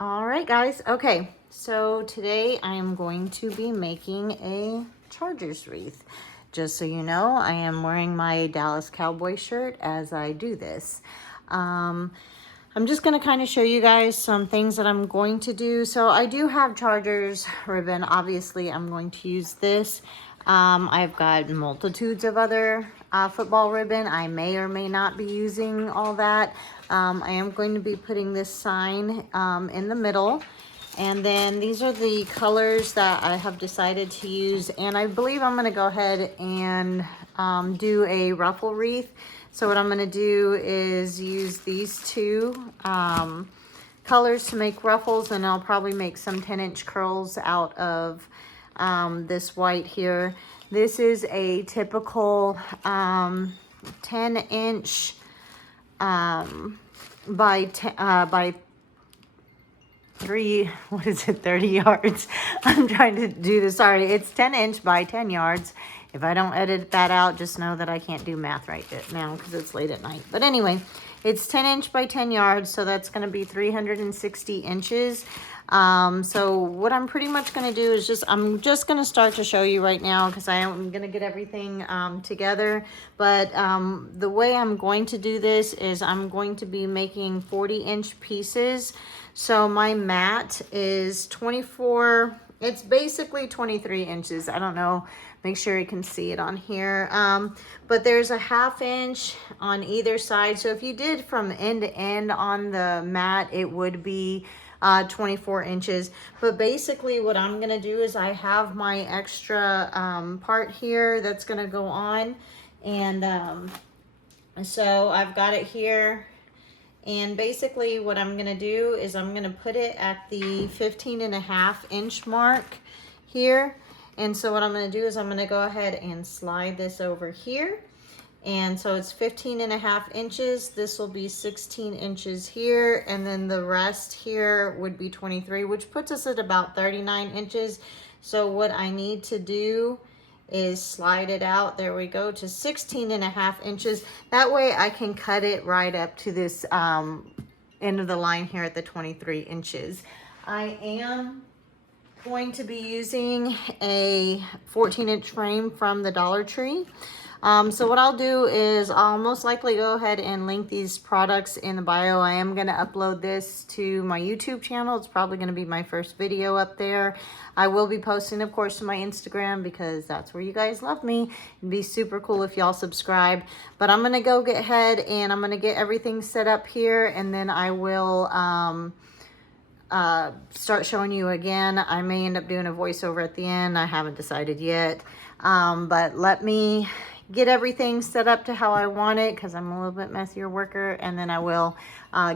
All right, guys. Okay, so today I am going to be making a Chargers wreath. Just so you know, I am wearing my Dallas Cowboy shirt as I do this. I'm just going to kind of show you guys some things that I'm going to do. So I do have Chargers ribbon. Obviously, I'm going to use this. I've got multitudes of other football ribbon. I may or may not be using all that. I am going to be putting this sign in the middle. And then these are the colors that I have decided to use. And I believe I'm going to go ahead and do a ruffle wreath. So what I'm going to do is use these two colors to make ruffles. And I'll probably make some 10-inch curls out of this white here. This is a typical 10-inch by 30 yards. I'm trying to do this. Sorry, it's 10-inch by 10 yards. If I don't edit that out, just know that I can't do math right now because it's late at night. But anyway, it's 10-inch by 10 yards, so that's going to be 360 inches. So what I'm pretty much going to do is I'm just going to start to show you right now because I am going to get everything together. But the way I'm going to do this is I'm going to be making 40-inch pieces. So my mat is 24, it's basically 23 inches. I don't know, make sure you can see it on here. But there's a 1/2 inch on either side. So if you did from end to end on the mat, it would be 24 inches. But basically what I'm gonna do is I have my extra part here that's gonna go on. And so I've got it here. And basically what I'm going to do is I'm going to put it at the 15.5 inch mark here. And so what I'm going to do is I'm going to go ahead and slide this over here. And so it's 15.5 inches. This will be 16 inches here. And then the rest here would be 23, which puts us at about 39 inches. So what I need to do is slide it out, there we go, to 16.5 inches. That way I can cut it right up to this end of the line here at the 23 inches. I am going to be using a 14-inch frame from the Dollar Tree. So what I'll do is I'll most likely go ahead and link these products in the bio. I am going to upload this to my YouTube channel. It's probably going to be my first video up there. I will be posting, of course, to my Instagram because that's where you guys love me. It'd be super cool if y'all subscribe. But I'm going to go get ahead and I'm going to get everything set up here, and then I will start showing you again. I may end up doing a voiceover at the end. I haven't decided yet. But let me get everything set up to how I want it because I'm a little bit messier worker, and then I will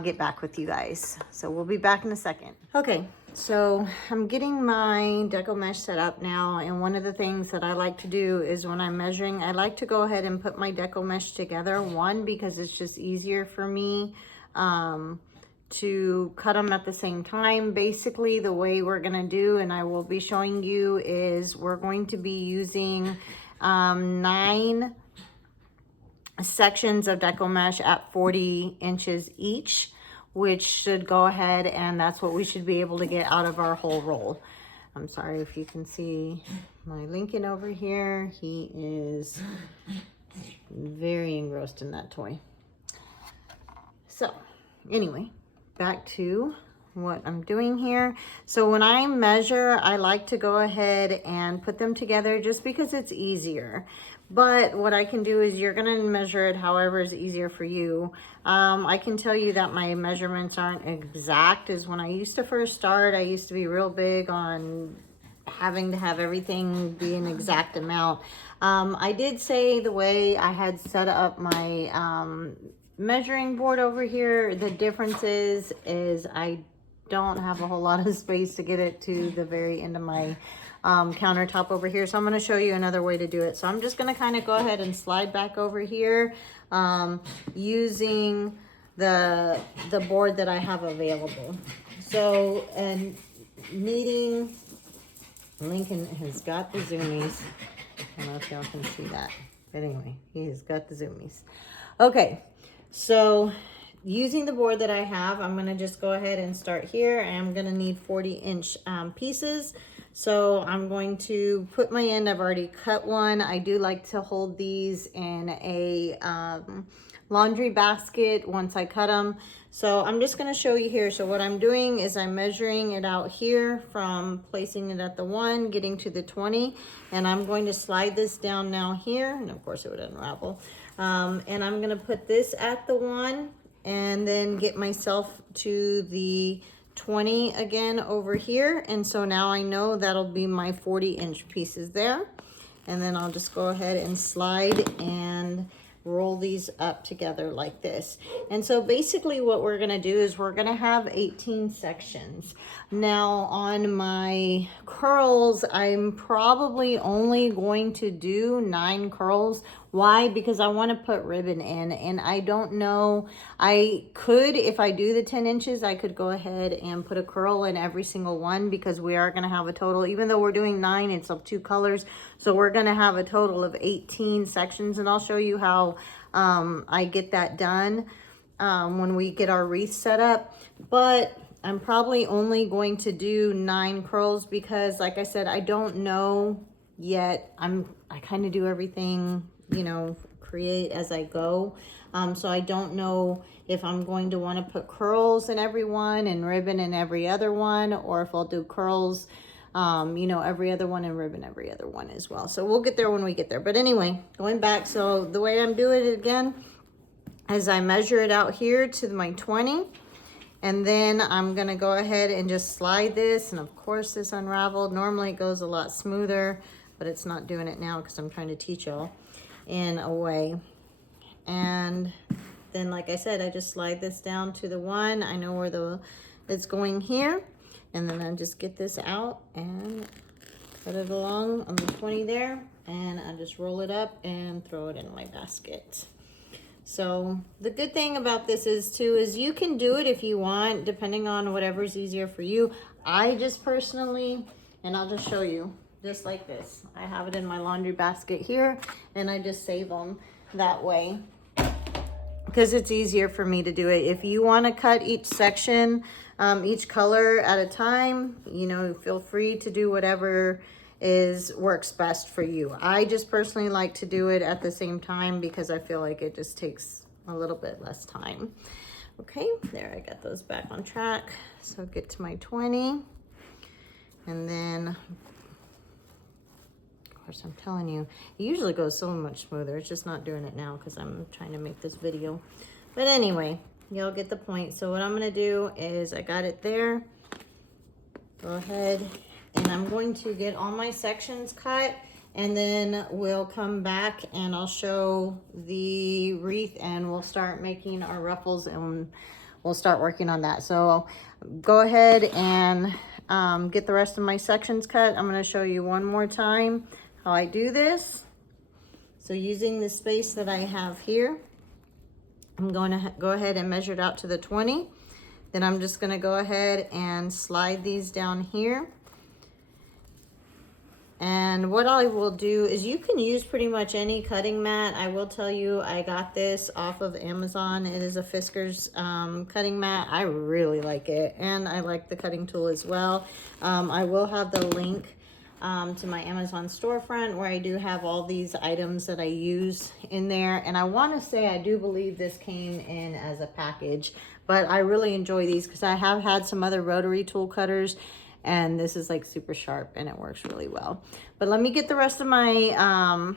get back with you guys. So we'll be back in a second. Okay, so I'm getting my DecoMesh set up now, and one of the things that I like to do is when I'm measuring, I like to go ahead and put my DecoMesh together. One, because it's just easier for me to cut them at the same time. Basically, the way we're gonna do, and I will be showing you, is we're going to be using 9 sections of DecoMesh at 40 inches each, which should go ahead, and that's what we should be able to get out of our whole roll. I'm sorry if you can see my Lincoln over here. He is very engrossed in that toy. So anyway, back to what I'm doing here. So when I measure, I like to go ahead and put them together just because it's easier. But what I can do is you're going to measure it however is easier for you. I can tell you that my measurements aren't exact. As when I used to first start, I used to be real big on having to have everything be an exact amount. I did say the way I had set up my measuring board over here, the difference is I don't have a whole lot of space to get it to the very end of my countertop over here. So I'm going to show you another way to do it. So I'm just going to kind of go ahead and slide back over here using the board that I have available. So, and needing, Lincoln has got the zoomies. I don't know if y'all can see that. But anyway, he has got the zoomies. Okay, so using the board that I have, I'm gonna just go ahead and start here. I'm gonna need 40-inch pieces. So I'm going to put my end. I've already cut one. I do like to hold these in a laundry basket once I cut them. So I'm just going to show you here. So what I'm doing is I'm measuring it out here from placing it at the 1, getting to the 20, and I'm going to slide this down now here, and of course it would unravel. And I'm going to put this at the 1 and then get myself to the 20 again over here. And so now I know that'll be my 40-inch pieces there. And then I'll just go ahead and slide and roll these up together like this. And so basically what we're going to do is we're going to have 18 sections. Now on my curls, I'm probably only going to do 9 curls. Why? Because I want to put ribbon in, and I don't know, I could, if I do the 10 inches, I could go ahead and put a curl in every single one, because we are going to have a total, even though we're doing 9, it's of 2 colors. So we're going to have a total of 18 sections, and I'll show you how I get that done when we get our wreath set up. But I'm probably only going to do 9 curls because, like I said, I don't know yet. I kind of do everything, you know, create as I go. So I don't know if I'm going to want to put curls in every one and ribbon in every other one, or if I'll do curls, you know, every other one and ribbon every other one as well. So we'll get there when we get there. But anyway, going back, so the way I'm doing it again is I measure it out here to my 20. And then I'm gonna go ahead and just slide this, and of course this unraveled. Normally it goes a lot smoother, but it's not doing it now because I'm trying to teach y'all in a way. And then, like I said, I just slide this down to the 1. I know where it's going here, and then I just get this out and put it along on the 20 there, and I just roll it up and throw it in my basket. So the good thing about this is too, is you can do it if you want, depending on whatever's easier for you. I just personally, and I'll just show you, just like this. I have it in my laundry basket here, and I just save them that way because it's easier for me to do it. If you want to cut each section, each color at a time, you know, feel free to do whatever works best for you. I just personally like to do it at the same time because I feel like it just takes a little bit less time. Okay, there, I got those back on track. So get to my 20, and then, of course, I'm telling you, it usually goes so much smoother. It's just not doing it now because I'm trying to make this video. But anyway, y'all get the point. So what I'm gonna do is, I got it there. Go ahead, and I'm going to get all my sections cut, and then we'll come back and I'll show the wreath, and we'll start making our ruffles, and we'll start working on that. So go ahead and get the rest of my sections cut. I'm going to show you one more time how I do this. So using the space that I have here, I'm going to go ahead and measure it out to the 20. Then I'm just going to go ahead and slide these down here. And what I will do is, you can use pretty much any cutting mat. I will tell you, I got this off of Amazon. It is a Fisker's cutting mat. I really like it, and I like the cutting tool as well. I will have the link to my Amazon storefront where I do have all these items that I use in there. And I want to say, I do believe this came in as a package, but I really enjoy these because I have had some other rotary tool cutters, and this is like super sharp and it works really well. But let me get the rest of my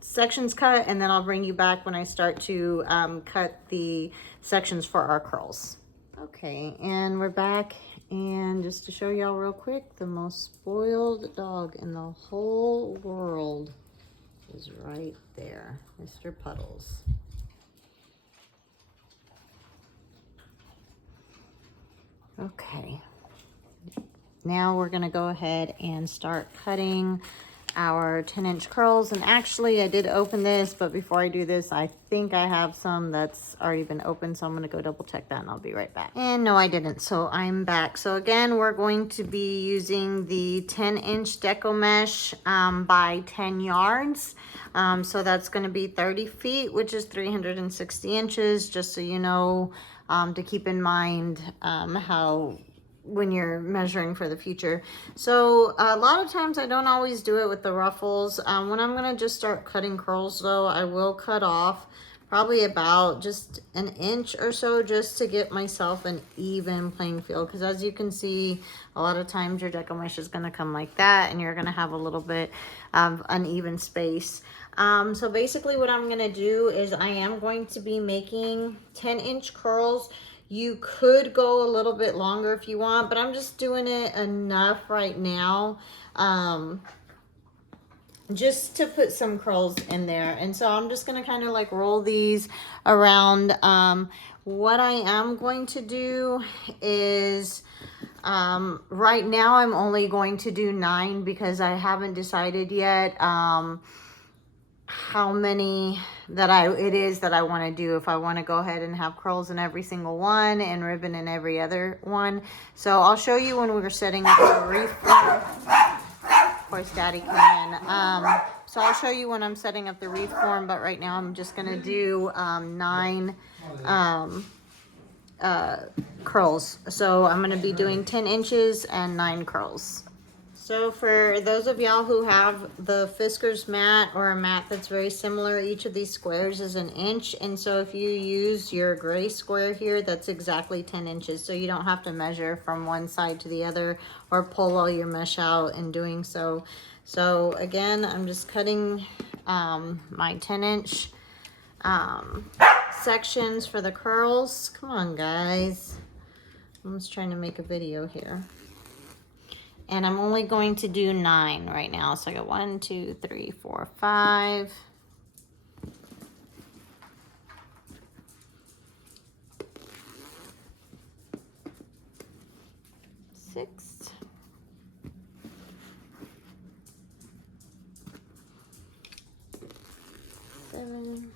sections cut, and then I'll bring you back when I start to cut the sections for our curls. Okay, and we're back, and just to show y'all real quick, the most spoiled dog in the whole world is right there, Mr. Puddles. Okay. Now we're going to go ahead and start cutting our 10-inch curls. And actually I did open this, but before I do this, I think I have some that's already been opened, so I'm gonna go double check that and I'll be right back. And no, I didn't, so I'm back. So again, we're going to be using the 10-inch DecoMesh by 10 yards. So that's gonna be 30 feet, which is 360 inches, just so you know, to keep in mind how when you're measuring for the future. So a lot of times I don't always do it with the ruffles. When I'm gonna just start cutting curls though, I will cut off probably about just an inch or so, just to get myself an even playing field. Because as you can see, a lot of times your DecoMesh is gonna come like that and you're gonna have a little bit of uneven space. So basically what I'm gonna do is I am going to be making 10-inch curls. You could go a little bit longer if you want, but I'm just doing it enough right now just to put some curls in there. And so I'm just going to kind of like roll these around. What I am going to do is right now I'm only going to do 9 because I haven't decided yet how many that it is that I want to do, if I want to go ahead and have curls in every single one and ribbon in every other one. So I'll show you when we're setting up the wreath form. Of course Daddy came in. So I'll show you when I'm setting up the wreath form, but right now I'm just going to do 9 curls. So I'm going to be doing 10 inches and 9 curls. So for those of y'all who have the Fiskars mat or a mat that's very similar, each of these squares is an inch. And so if you use your gray square here, that's exactly 10 inches. So you don't have to measure from one side to the other or pull all your mesh out in doing so. So again, I'm just cutting my 10-inch sections for the curls. Come on, guys. I'm just trying to make a video here. And I'm only going to do 9 right now. So I got 1, 2, 3, 4, 5. 6. 7. 8.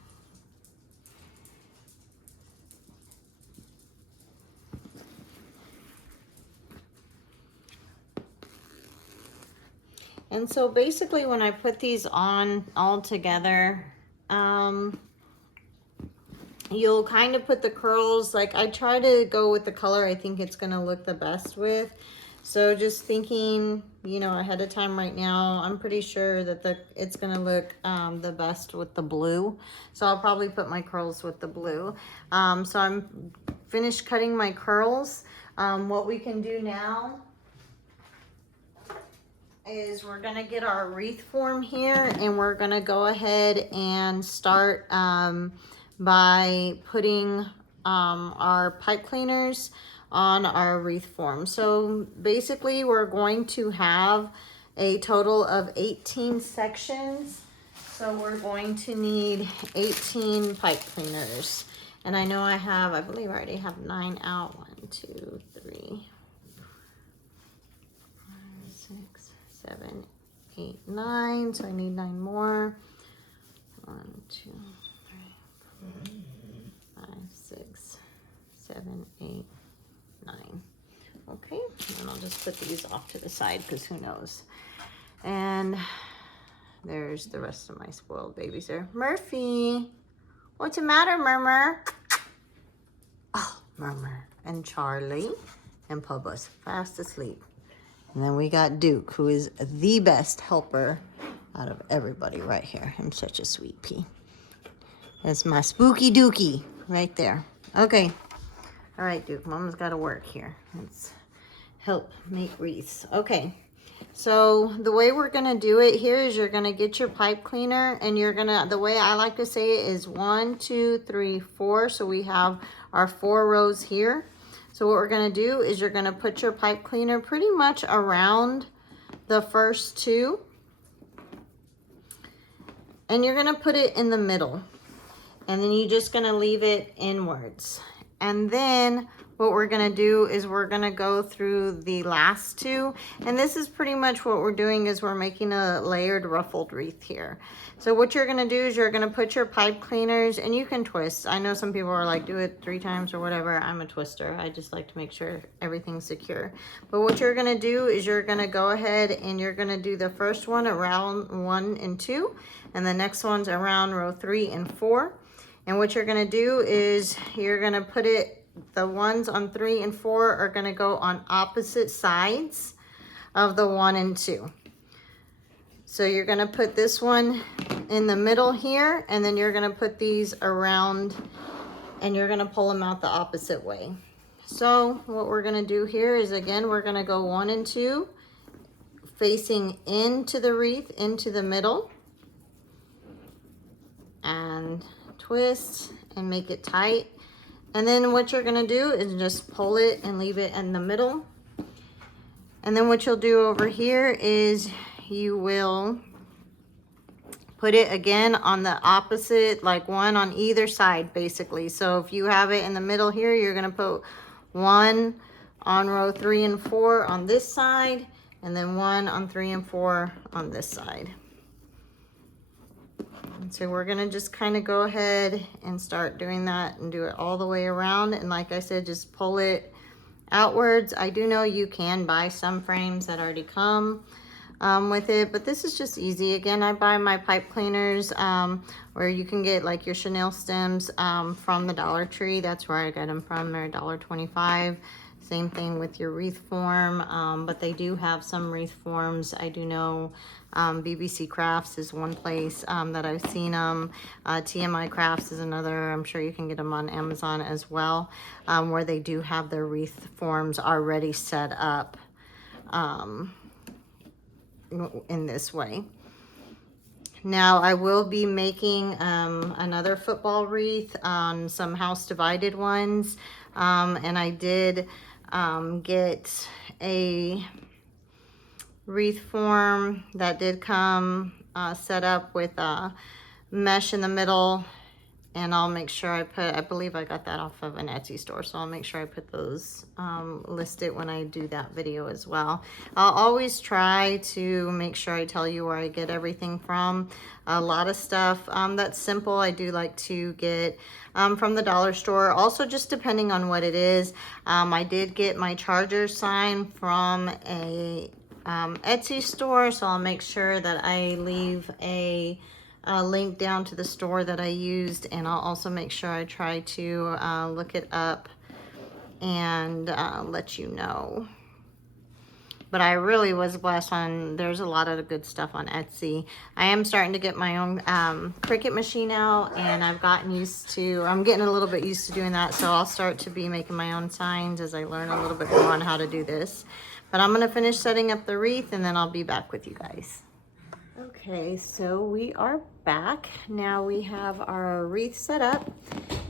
And so basically when I put these on all together, you'll kind of put the curls, like I try to go with the color I think it's going to look the best with. So just thinking, you know, ahead of time right now, I'm pretty sure that it's going to look the best with the blue. So I'll probably put my curls with the blue. So I'm finished cutting my curls. What we can do now is we're gonna get our wreath form here, and we're gonna go ahead and start by putting our pipe cleaners on our wreath form. So basically we're going to have a total of 18 sections. So we're going to need 18 pipe cleaners. And I know I believe I already have 9 out. 1, 2, 3, 7, 8, 9. So I need 9 more. 1, 2, 3, 4, 5, 6, 7, 8, 9. Okay, and I'll just put these off to the side because who knows. And there's the rest of my spoiled babies there. Murphy, what's the matter, Murmur? Oh, Murmur and Charlie and Bubba's fast asleep. And then we got Duke, who is the best helper out of everybody right here. I'm such a sweet pea. That's my spooky dookie right there. Okay. All right, Duke. Mama's got to work here. Let's help make wreaths. Okay. So the way we're going to do it here is you're going to get your pipe cleaner, and you're going to, the way I like to say it is 1, 2, 3, 4. So we have our 4 rows here. So what we're going to do is you're going to put your pipe cleaner pretty much around the first 2. And you're going to put it in the middle. And then you're just going to leave it inwards. And then what we're gonna do is we're gonna go through the last two, and this is pretty much what we're doing is we're making a layered ruffled wreath here. So what you're gonna do is you're gonna put your pipe cleaners, and you can twist. I know some people are like, do it 3 times or whatever. I'm a twister. I just like to make sure everything's secure. But what you're gonna do is you're gonna go ahead and you're gonna do the first one around 1 and 2, and the next one's around row 3 and 4. And what you're gonna do is you're gonna put it, the ones on 3 and 4 are gonna go on opposite sides of the 1 and 2. So you're gonna put this one in the middle here, and then you're gonna put these around, and you're gonna pull them out the opposite way. So what we're gonna do here is, again, we're gonna go 1 and 2, facing into the wreath, into the middle, and twist and make it tight. And then what you're gonna do is just pull it and leave it in the middle. And then what you'll do over here is you will put it again on the opposite, like one on either side basically. So if you have it in the middle here, you're gonna put one on row 3 and 4 on this side, and then one on 3 and 4 on this side. And so we're gonna just kind of go ahead and start doing that and do it all the way around. And like I said, just pull it outwards. I do know you can buy some frames that already come with it, but this is just easy. Again, I buy my pipe cleaners where you can get like your chenille stems from the Dollar Tree. That's where I get them from. They're $1.25. Same thing with your wreath form, but they do have some wreath forms. I do know BBC Crafts is one place that I've seen them. TMI Crafts is another. I'm sure you can get them on Amazon as well, where they do have their wreath forms already set up in this way. Now I will be making another football wreath on some house divided ones, and I did get a wreath form that did come set up with mesh in the middle, and I'll make sure I put, I believe I got that off of an Etsy store, so I'll make sure I put those listed when I do that video as well. I'll always try to make sure I tell you where I get everything from. A lot of stuff that's simple I do like to get from the dollar store, also just depending on what it is. I did get my charger sign from a Etsy store, so I'll make sure that I leave a link down to the store that I used, and I'll also make sure I try to look it up and let you know. But I really was blessed on, there's a lot of good stuff on Etsy. I am starting to get my own Cricut machine out, and I've gotten used to, I'm getting a little bit used to doing that, so I'll start to be making my own signs as I learn a little bit more on how to do this. But I'm gonna finish setting up the wreath, and then I'll be back with you guys. Okay, so we are back. Now we have our wreath set up,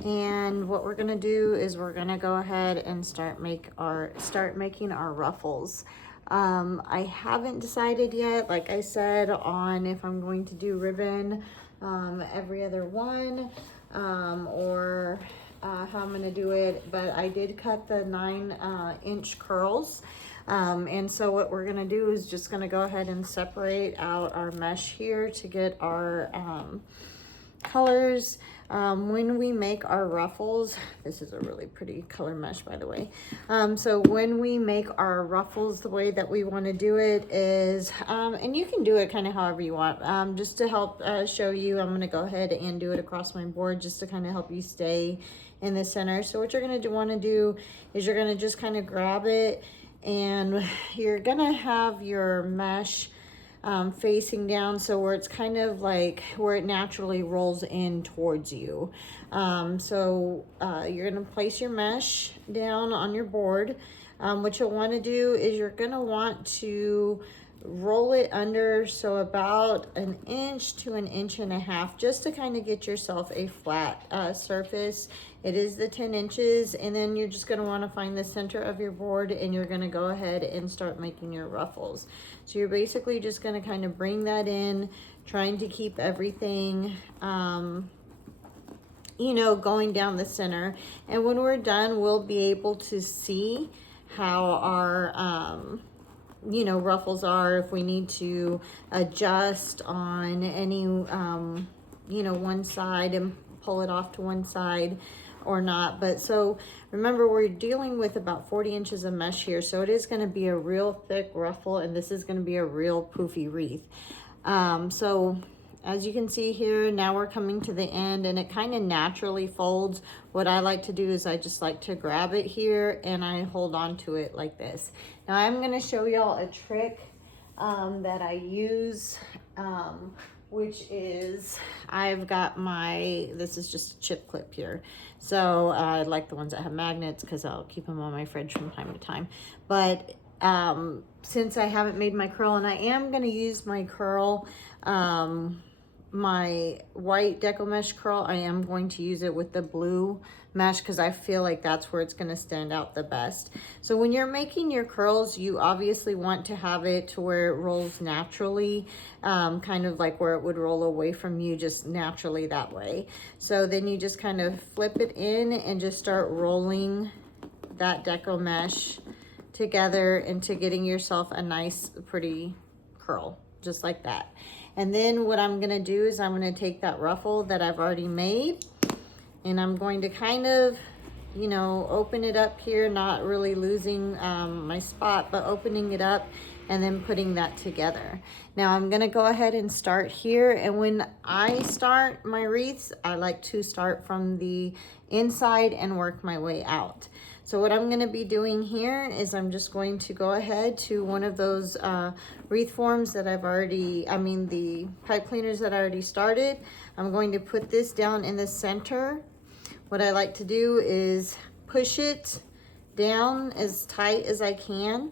and what we're gonna do is we're gonna go ahead and start making our ruffles. I haven't decided yet, like I said, on if I'm going to do ribbon every other one or how I'm gonna do it, but I did cut the 9-inch curls. And so what we're gonna do is just gonna go ahead and separate out our mesh here to get our colors. When we make our ruffles, this is a really pretty color mesh, by the way. So when we make our ruffles, the way that we want to do it is, and you can do it kind of however you want. Just to help show you, I'm going to go ahead and do it across my board just to kind of help you stay in the center. So what you're going to want to do is you're going to just kind of grab it, and you're going to have your mesh facing down, so where it's kind of like where it naturally rolls in towards you. So you're going to place your mesh down on your board. What you'll want to do is you're going to want to roll it under, so about 1 inch to 1.5 inches, just to kind of get yourself a flat surface. It is the 10 inches, and then you're just going to want to find the center of your board, and you're going to go ahead and start making your ruffles. So you're basically just going to kind of bring that in, trying to keep everything you know, going down the center. And when we're done, we'll be able to see how our, you know, ruffles are, if we need to adjust on any, you know, one side and pull it off to one side or not. But so remember, we're dealing with about 40 inches of mesh here, so it is going to be a real thick ruffle, and this is going to be a real poofy wreath. So as you can see here, now we're coming to the end, and it kind of naturally folds. What I like to do is I just like to grab it here and I hold on to it like this. Now I'm going to show y'all a trick that I use, which is, I've got this is just a chip clip here. So I like the ones that have magnets because I'll keep them on my fridge from time to time. But since I haven't made my curl, and I am going to use my curl, my white DecoMesh curl, I am going to use it with the blue mesh because I feel like that's where it's going to stand out the best. So when you're making your curls, you obviously want to have it to where it rolls naturally, kind of like where it would roll away from you just naturally that way. So then you just kind of flip it in and just start rolling that DecoMesh together into getting yourself a nice pretty curl, just like that. And then what I'm gonna do is I'm gonna take that ruffle that I've already made, and I'm going to kind of, you know, open it up here, not really losing my spot, but opening it up and then putting that together. Now I'm gonna go ahead and start here, and when I start my wreaths, I like to start from the inside and work my way out. So what I'm gonna be doing here is I'm just going to go ahead to one of those wreath forms that I've already, the pipe cleaners that I already started. I'm going to put this down in the center. What I like to do is push it down as tight as I can.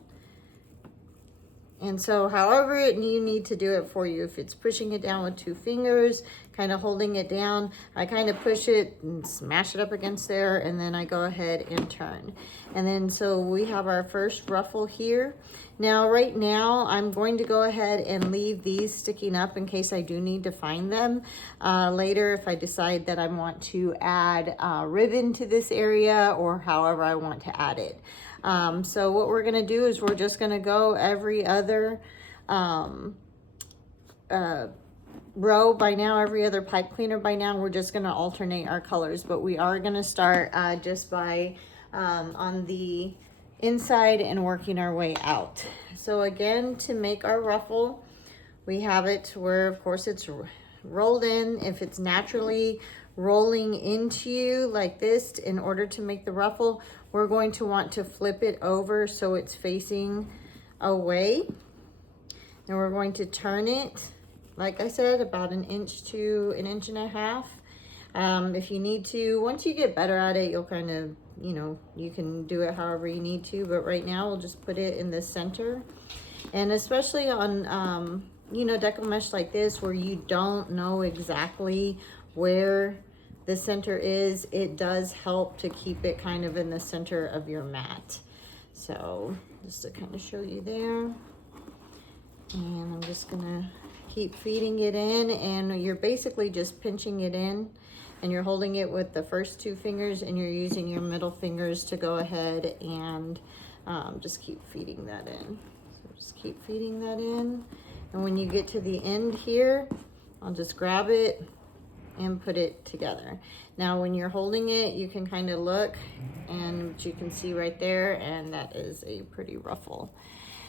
And so however you need to do it for you, if it's pushing it down with 2 fingers, kind of holding it down, I kind of push it and smash it up against there, and then I go ahead and turn. And then so we have our first ruffle here. Now right now I'm going to go ahead and leave these sticking up in case I do need to find them later, if I decide that I want to add ribbon to this area or however I want to add it. So what we're gonna do is we're just gonna go every other row by now, every other pipe cleaner by now. We're just gonna alternate our colors, but we are gonna start just by on the inside and working our way out. So again, to make our ruffle, we have it where of course it's rolled in. If it's naturally rolling into you like this, in order to make the ruffle, we're going to want to flip it over so it's facing away. And we're going to turn it, like I said, about 1 inch to 1.5 inches. If you need to, once you get better at it, you'll kind of, you know, you can do it however you need to, but right now we'll just put it in the center. And especially on, you know, DecoMesh like this, where you don't know exactly where the center is, it does help to keep it kind of in the center of your mat. So just to kind of show you there. And I'm just gonna keep feeding it in, and you're basically just pinching it in, and you're holding it with the first 2 fingers, and you're using your middle fingers to go ahead and just keep feeding that in. So just keep feeding that in. And when you get to the end here, I'll just grab it and put it together. Now when you're holding it, you can kind of look, and you can see right there, and that is a pretty ruffle.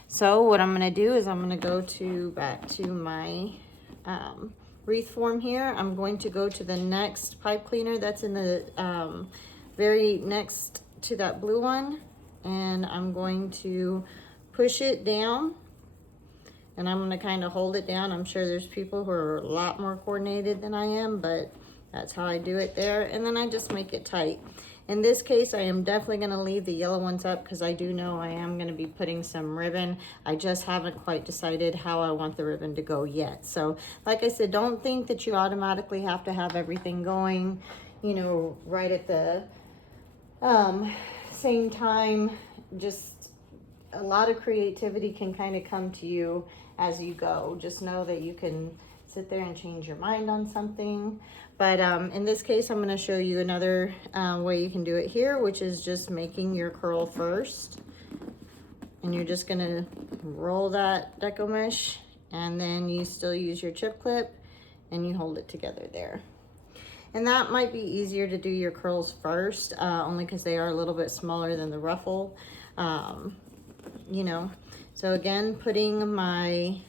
So what I'm gonna do is I'm gonna go back to my wreath form here. I'm going to go to the next pipe cleaner that's in the very next to that blue one, and I'm going to push it down, and I'm gonna kind of hold it down. I'm sure there's people who are a lot more coordinated than I am, but that's how I do it there. And then I just make it tight. In this case, I am definitely gonna leave the yellow ones up because I do know I am gonna be putting some ribbon. I just haven't quite decided how I want the ribbon to go yet. So like I said, don't think that you automatically have to have everything going, you know, right at the same time. Just a lot of creativity can kind of come to you as you go. Just know that you can sit there and change your mind on something. But in this case, I'm going to show you another way you can do it here, which is just making your curl first. And you're just going to roll that DecoMesh, and then you still use your chip clip and you hold it together there. And that might be easier to do your curls first, only because they are a little bit smaller than the ruffle, you know. So again, putting my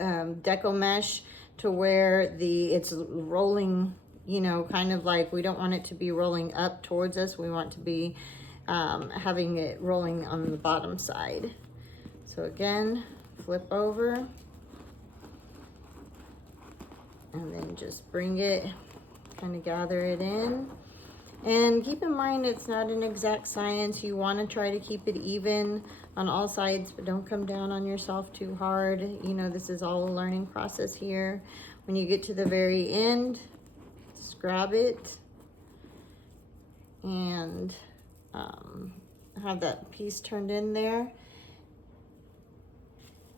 DecoMesh to where it's rolling, you know, kind of like, we don't want it to be rolling up towards us. We want to be having it rolling on the bottom side. So again, flip over and then just bring it, kind of gather it in. And keep in mind, it's not an exact science. You want to try to keep it even on all sides, but don't come down on yourself too hard. You know, this is all a learning process here. When you get to the very end, just grab it and have that piece turned in there.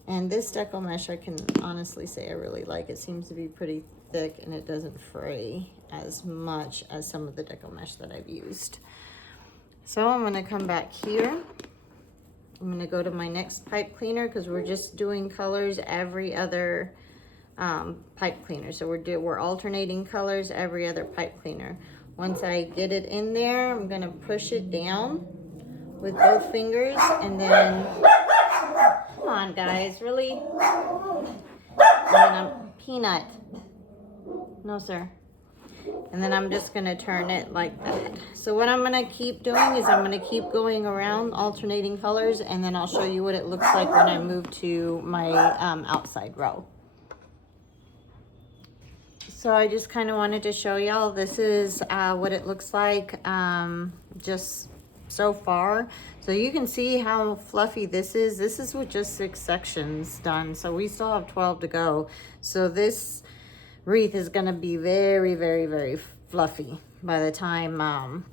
And this DecoMesh, I can honestly say I really like. It seems to be pretty thick and it doesn't fray as much as some of the DecoMesh that I've used. So I'm going to come back here. I'm going to go to my next pipe cleaner, because we're just doing colors every other pipe cleaner. So we're alternating colors every other pipe cleaner. Once I get it in there, I'm going to push it down with both fingers, and then, come on guys, really? And then I'm peanut. No sir. And then I'm just going to turn it like that. So what I'm going to keep doing is I'm going to keep going around alternating colors, and then I'll show you what it looks like when I move to my outside row. So I just kind of wanted to show y'all, this is what it looks like just so far. So you can see how fluffy this is. This is with just 6 sections done. So we still have 12 to go. So this wreath is going to be very, very, very fluffy by the time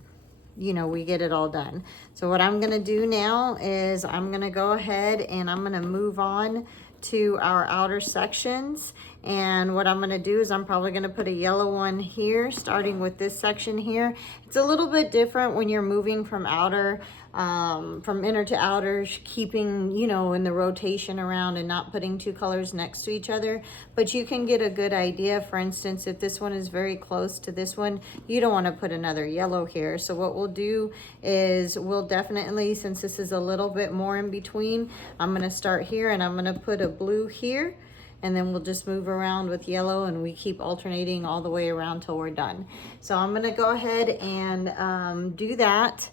you know, we get it all done. So what I'm going to do now is I'm going to go ahead and I'm going to move on to our outer sections. And what I'm going to do is I'm probably going to put a yellow one here, starting with this section here. It's a little bit different when you're moving from outer, from inner to outer, keeping, you know, in the rotation around and not putting 2 colors next to each other. But you can get a good idea. For instance, if this one is very close to this one, you don't want to put another yellow here. So what we'll do is we'll definitely, since this is a little bit more in between, I'm going to start here and I'm going to put a blue here. And then we'll just move around with yellow, and we keep alternating all the way around till we're done. So I'm gonna go ahead and do that.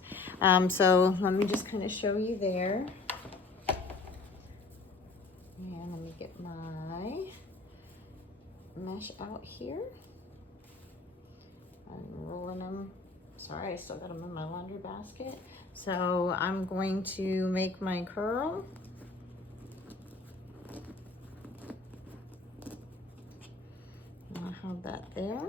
So let me just kind of show you there. And let me get my mesh out here. I'm rolling them. Sorry, I still got them in my laundry basket. So I'm going to make my curl. I'll have that there.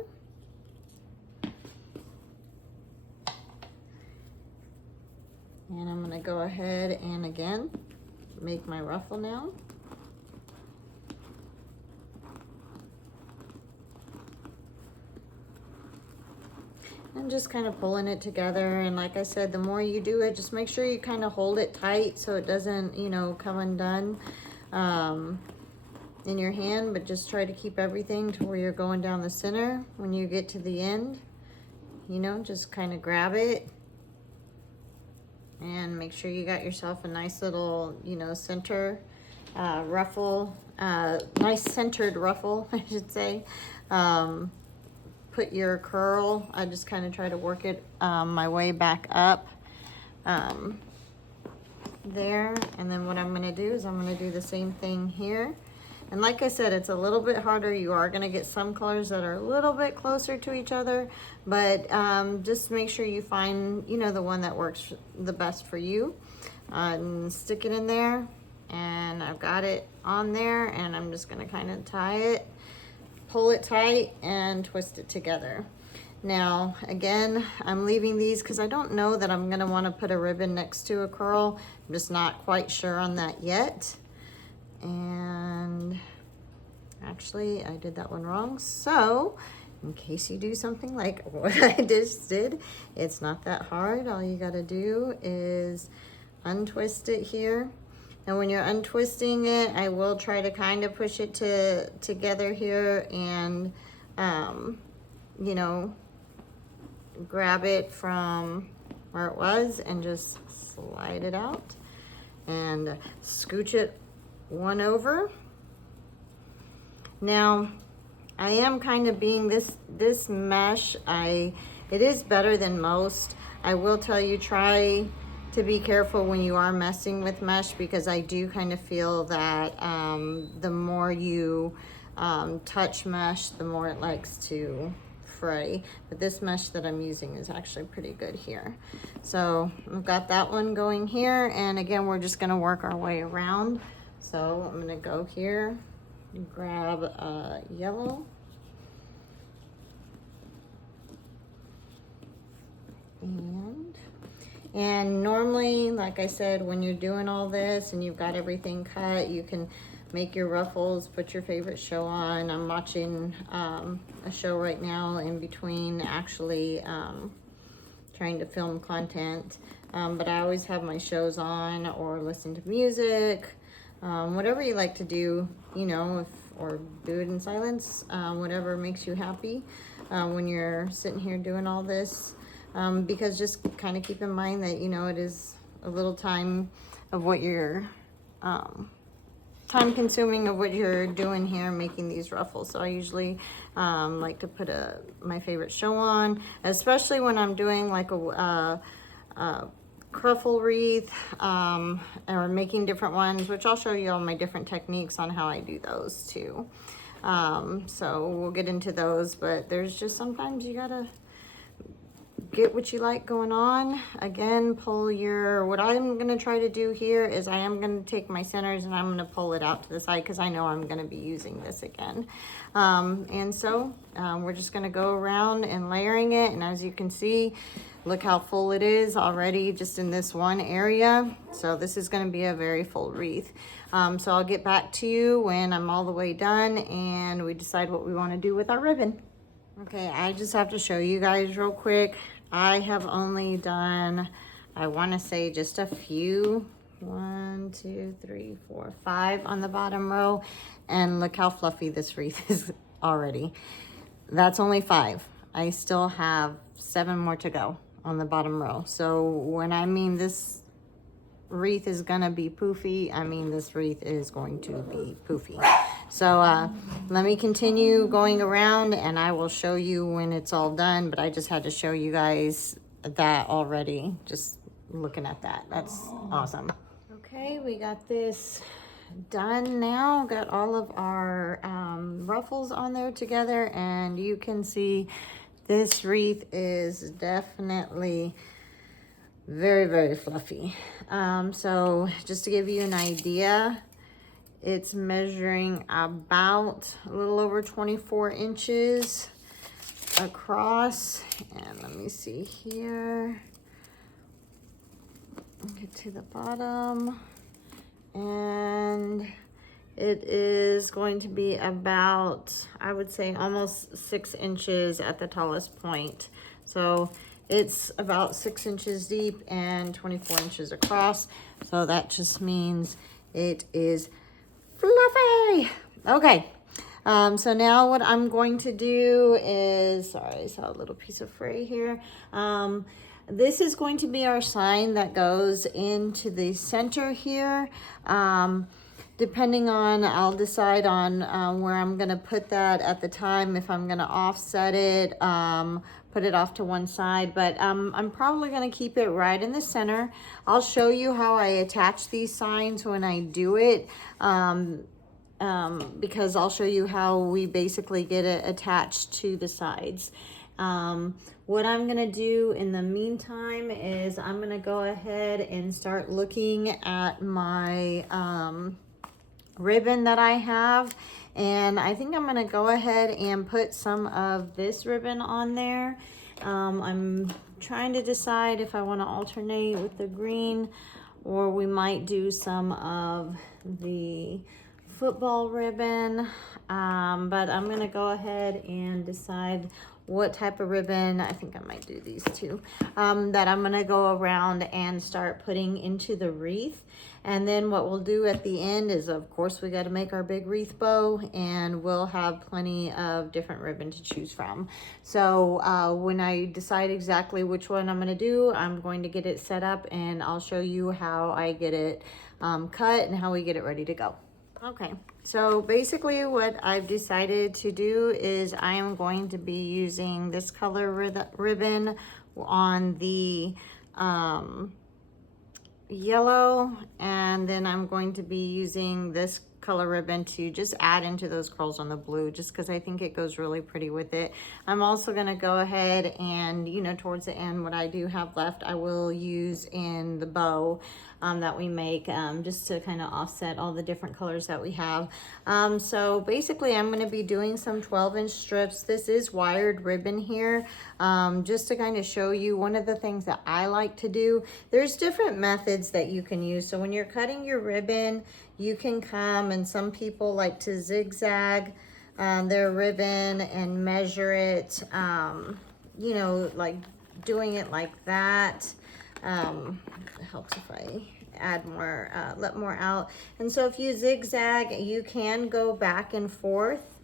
And I'm going to go ahead and again make my ruffle now. I'm just kind of pulling it together, and like I said, the more you do it, just make sure you kind of hold it tight so it doesn't, you know, come undone in your hand, but just try to keep everything to where you're going down the center. When you get to the end, you know, just kind of grab it and make sure you got yourself a nice little, you know, center ruffle, nice centered ruffle, I should say. Put your curl, I just kind of try to work it my way back up there. And then what I'm going to do is I'm going to do the same thing here. And like I said, it's a little bit harder. You are going to get some colors that are a little bit closer to each other, but just make sure you find, you know, the one that works the best for you. And stick it in there, and I've got it on there, and I'm just going to kind of tie it, pull it tight, and twist it together. Now, again, I'm leaving these because I don't know that I'm going to want to put a ribbon next to a curl. I'm just not quite sure on that yet. And Actually, I did that one wrong. So, in case you do something like what I just did, it's not that hard. All you gotta do is untwist it here. And when you're untwisting it, I will try to kind of push it together here and, you know, grab it from where it was and just slide it out and scooch it one over. Now, I am kind of being this mesh, it is better than most. I will tell you, try to be careful when you are messing with mesh, because I do kind of feel that the more you touch mesh, the more it likes to fray. But this mesh that I'm using is actually pretty good here. So I've got that one going here, and again, we're just gonna work our way around. So I'm gonna go here, grab yellow, and normally, like I said, when you're doing all this and you've got everything cut, you can make your ruffles, put your favorite show on. I'm watching a show right now in between actually trying to film content, but I always have my shows on or listen to music, whatever you like to do, you know, or do it in silence, whatever makes you happy when you're sitting here doing all this. Because just kind of keep in mind that, you know, it is a little time of what you're, time consuming of what you're doing here, making these ruffles. So I usually like to put my favorite show on, especially when I'm doing like a RuffleWreath, or making different ones, which I'll show you all my different techniques on how I do those too. So we'll get into those, but there's just sometimes you gotta get what you like going on. Again, pull what I'm gonna try to do here is I am gonna take my centers and I'm gonna pull it out to the side because I know I'm gonna be using this again. And so we're just gonna go around and layering it, and as you can see, look how full it is already just in this one area. So this is gonna be a very full wreath. So I'll get back to you when I'm all the way done and we decide what we wanna do with our ribbon. Okay, I just have to show you guys real quick. I have only done, I wanna say just a few, 1, 2, 3, 4, 5 on the bottom row. And look how fluffy this wreath is already. That's only 5. I still have 7 more to go on the bottom row. So when I mean this wreath is gonna be poofy, I mean this wreath is going to be poofy. So let me continue going around and I will show you when it's all done, but I just had to show you guys that already, just looking at that. That's awesome. Okay, we got this done now. Got all of our ruffles on there together, and you can see this wreath is definitely very, very fluffy. So just to give you an idea, it's measuring about a little over 24 inches across. And let me see here. Get to the bottom. And it is going to be about, I would say, almost 6 inches at the tallest point. So it's about 6 inches deep and 24 inches across. So that just means it is fluffy. Okay. So now what I'm going to do is, sorry, I saw a little piece of fray here. This is going to be our sign that goes into the center here. Depending on, I'll decide on where I'm gonna put that at the time, if I'm gonna offset it, put it off to one side, but I'm probably gonna keep it right in the center. I'll show you how I attach these signs when I do it, because I'll show you how we basically get it attached to the sides. What I'm gonna do in the meantime is I'm gonna go ahead and start looking at my ribbon that I have, and I think I'm gonna go ahead and put some of this ribbon on there. I'm trying to decide if I want to alternate with the green, or we might do some of the football ribbon, but I'm gonna go ahead and decide what type of ribbon. I think I might do these two, that I'm gonna go around and start putting into the wreath. And then what we'll do at the end is, of course, we got to make our big wreath bow, and we'll have plenty of different ribbon to choose from. So when I decide exactly which one I'm going to do, I'm going to get it set up, and I'll show you how I get it cut and how we get it ready to go. Okay, so basically what I've decided to do is I am going to be using this color ribbon on the yellow, and then I'm going to be using this color ribbon to just add into those curls on the blue, just because I think it goes really pretty with it. I'm also going to go ahead and, you know, towards the end, what I do have left, I will use in the bow that we make, just to kind of offset all the different colors that we have. So basically I'm going to be doing some 12-inch strips. This is wired ribbon here, just to kind of show you one of the things that I like to do. There's different methods that you can use. So when you're cutting your ribbon, you can come, and some people like to zigzag their ribbon and measure it, you know, like doing it like that. It helps if I add more, let more out. And so if you zigzag, you can go back and forth,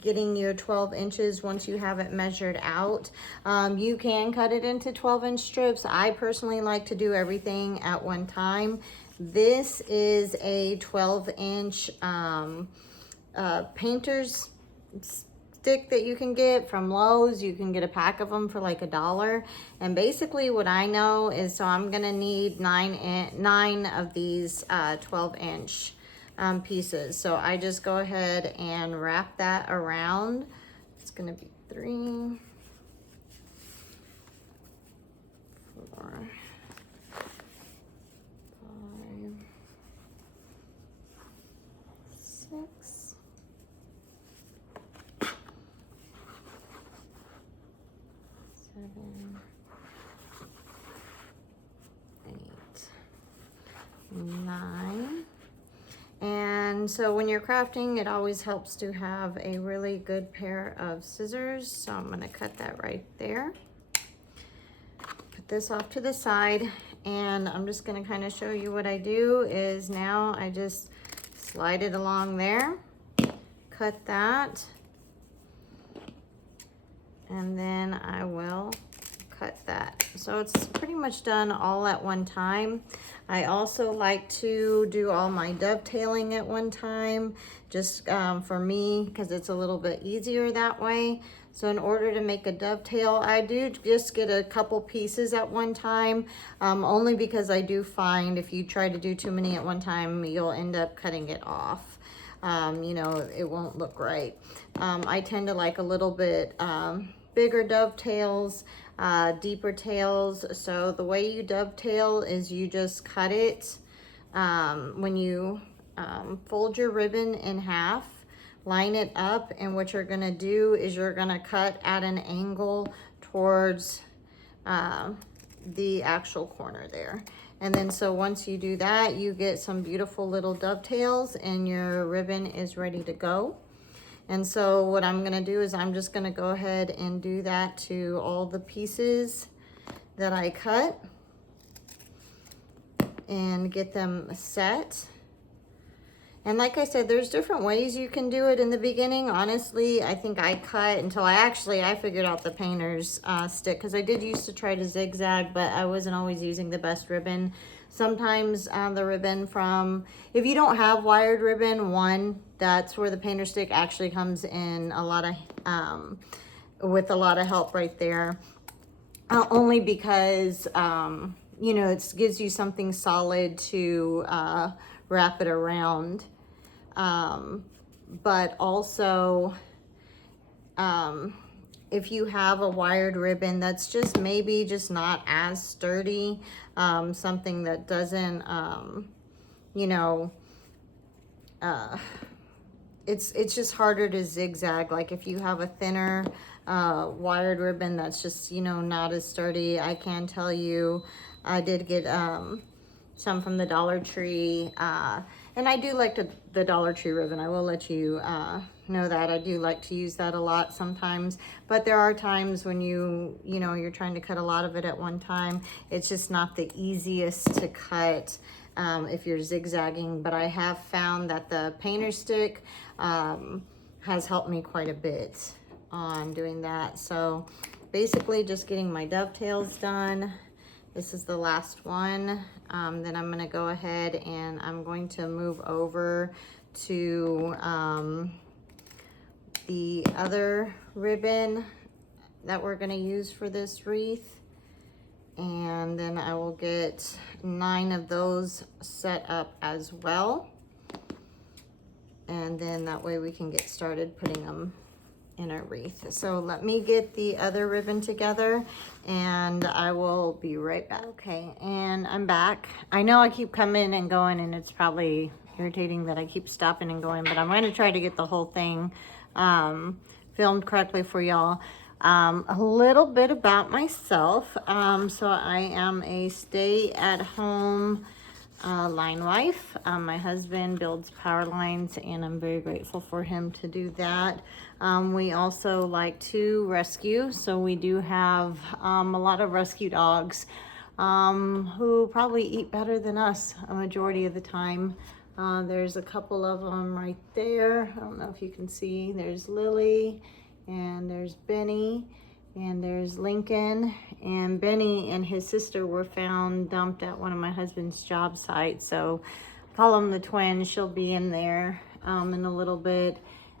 getting your 12 inches once you have it measured out. You can cut it into 12-inch strips. I personally like to do everything at one time. This is a 12-inch painter's stick that you can get from Lowe's. You can get a pack of them for like $1. And basically what I know is, so I'm gonna need nine of these 12-inch pieces. So I just go ahead and wrap that around. It's gonna be 3, 4, 5, 6, 7, 8, 9. And so when you're crafting, it always helps to have a really good pair of scissors. So I'm going to cut that right there. Put this off to the side, and I'm just going to kind of show you what I do is now I just slide it along there, cut that, and then I will cut that. So it's pretty much done all at one time. I also like to do all my dovetailing at one time, just for me, because it's a little bit easier that way. So in order to make a dovetail, I do just get a couple pieces at one time, only because I do find if you try to do too many at one time, you'll end up cutting it off. You know, it won't look right. I tend to like a little bit bigger dovetails, deeper tails. So the way you dovetail is you just cut it when you fold your ribbon in half, line it up, and what you're gonna do is you're gonna cut at an angle towards the actual corner there. And then so once you do that, you get some beautiful little dovetails, and your ribbon is ready to go. And so what I'm gonna do is I'm just gonna go ahead and do that to all the pieces that I cut and get them set. And like I said, there's different ways you can do it in the beginning. Honestly, I think I cut until I figured out the painter's stick, because I did used to try to zigzag, but I wasn't always using the best ribbon. Sometimes the ribbon from, if you don't have wired ribbon, that's where the painter stick actually comes in a lot of, with a lot of help right there. Only because, you know, it gives you something solid to wrap it around. But also, if you have a wired ribbon that's just maybe just not as sturdy, something that doesn't, you know, it's just harder to zigzag. Like if you have a thinner wired ribbon that's just, you know, not as sturdy. I can tell you, I did get some from the Dollar Tree, And I do like the Dollar Tree ribbon. I will let you know that. I do like to use that a lot sometimes. But there are times when you're trying to cut a lot of it at one time. It's just not the easiest to cut if you're zigzagging. But I have found that the painter stick has helped me quite a bit on doing that. So basically just getting my dovetails done. This is the last one. Then I'm gonna go ahead and I'm going to move over to the other ribbon that we're gonna use for this wreath. And then I will get 9 of those set up as well. And then that way we can get started putting them in our wreath. So let me get the other ribbon together and I will be right back. Okay, and I'm back. I know I keep coming and going and it's probably irritating that I keep stopping and going, but I'm going to try to get the whole thing filmed correctly for y'all. A little bit about myself. So I am a stay-at-home line wife. My husband builds power lines and I'm very grateful for him to do that. We also like to rescue, so we do have a lot of rescue dogs who probably eat better than us a majority of the time. There's a couple of them right there. I don't know if you can see. There's Lily and there's Benny and there's Lincoln. And Benny and his sister were found dumped at one of my husband's job sites. So I call them the twins. She'll be in there in a little bit.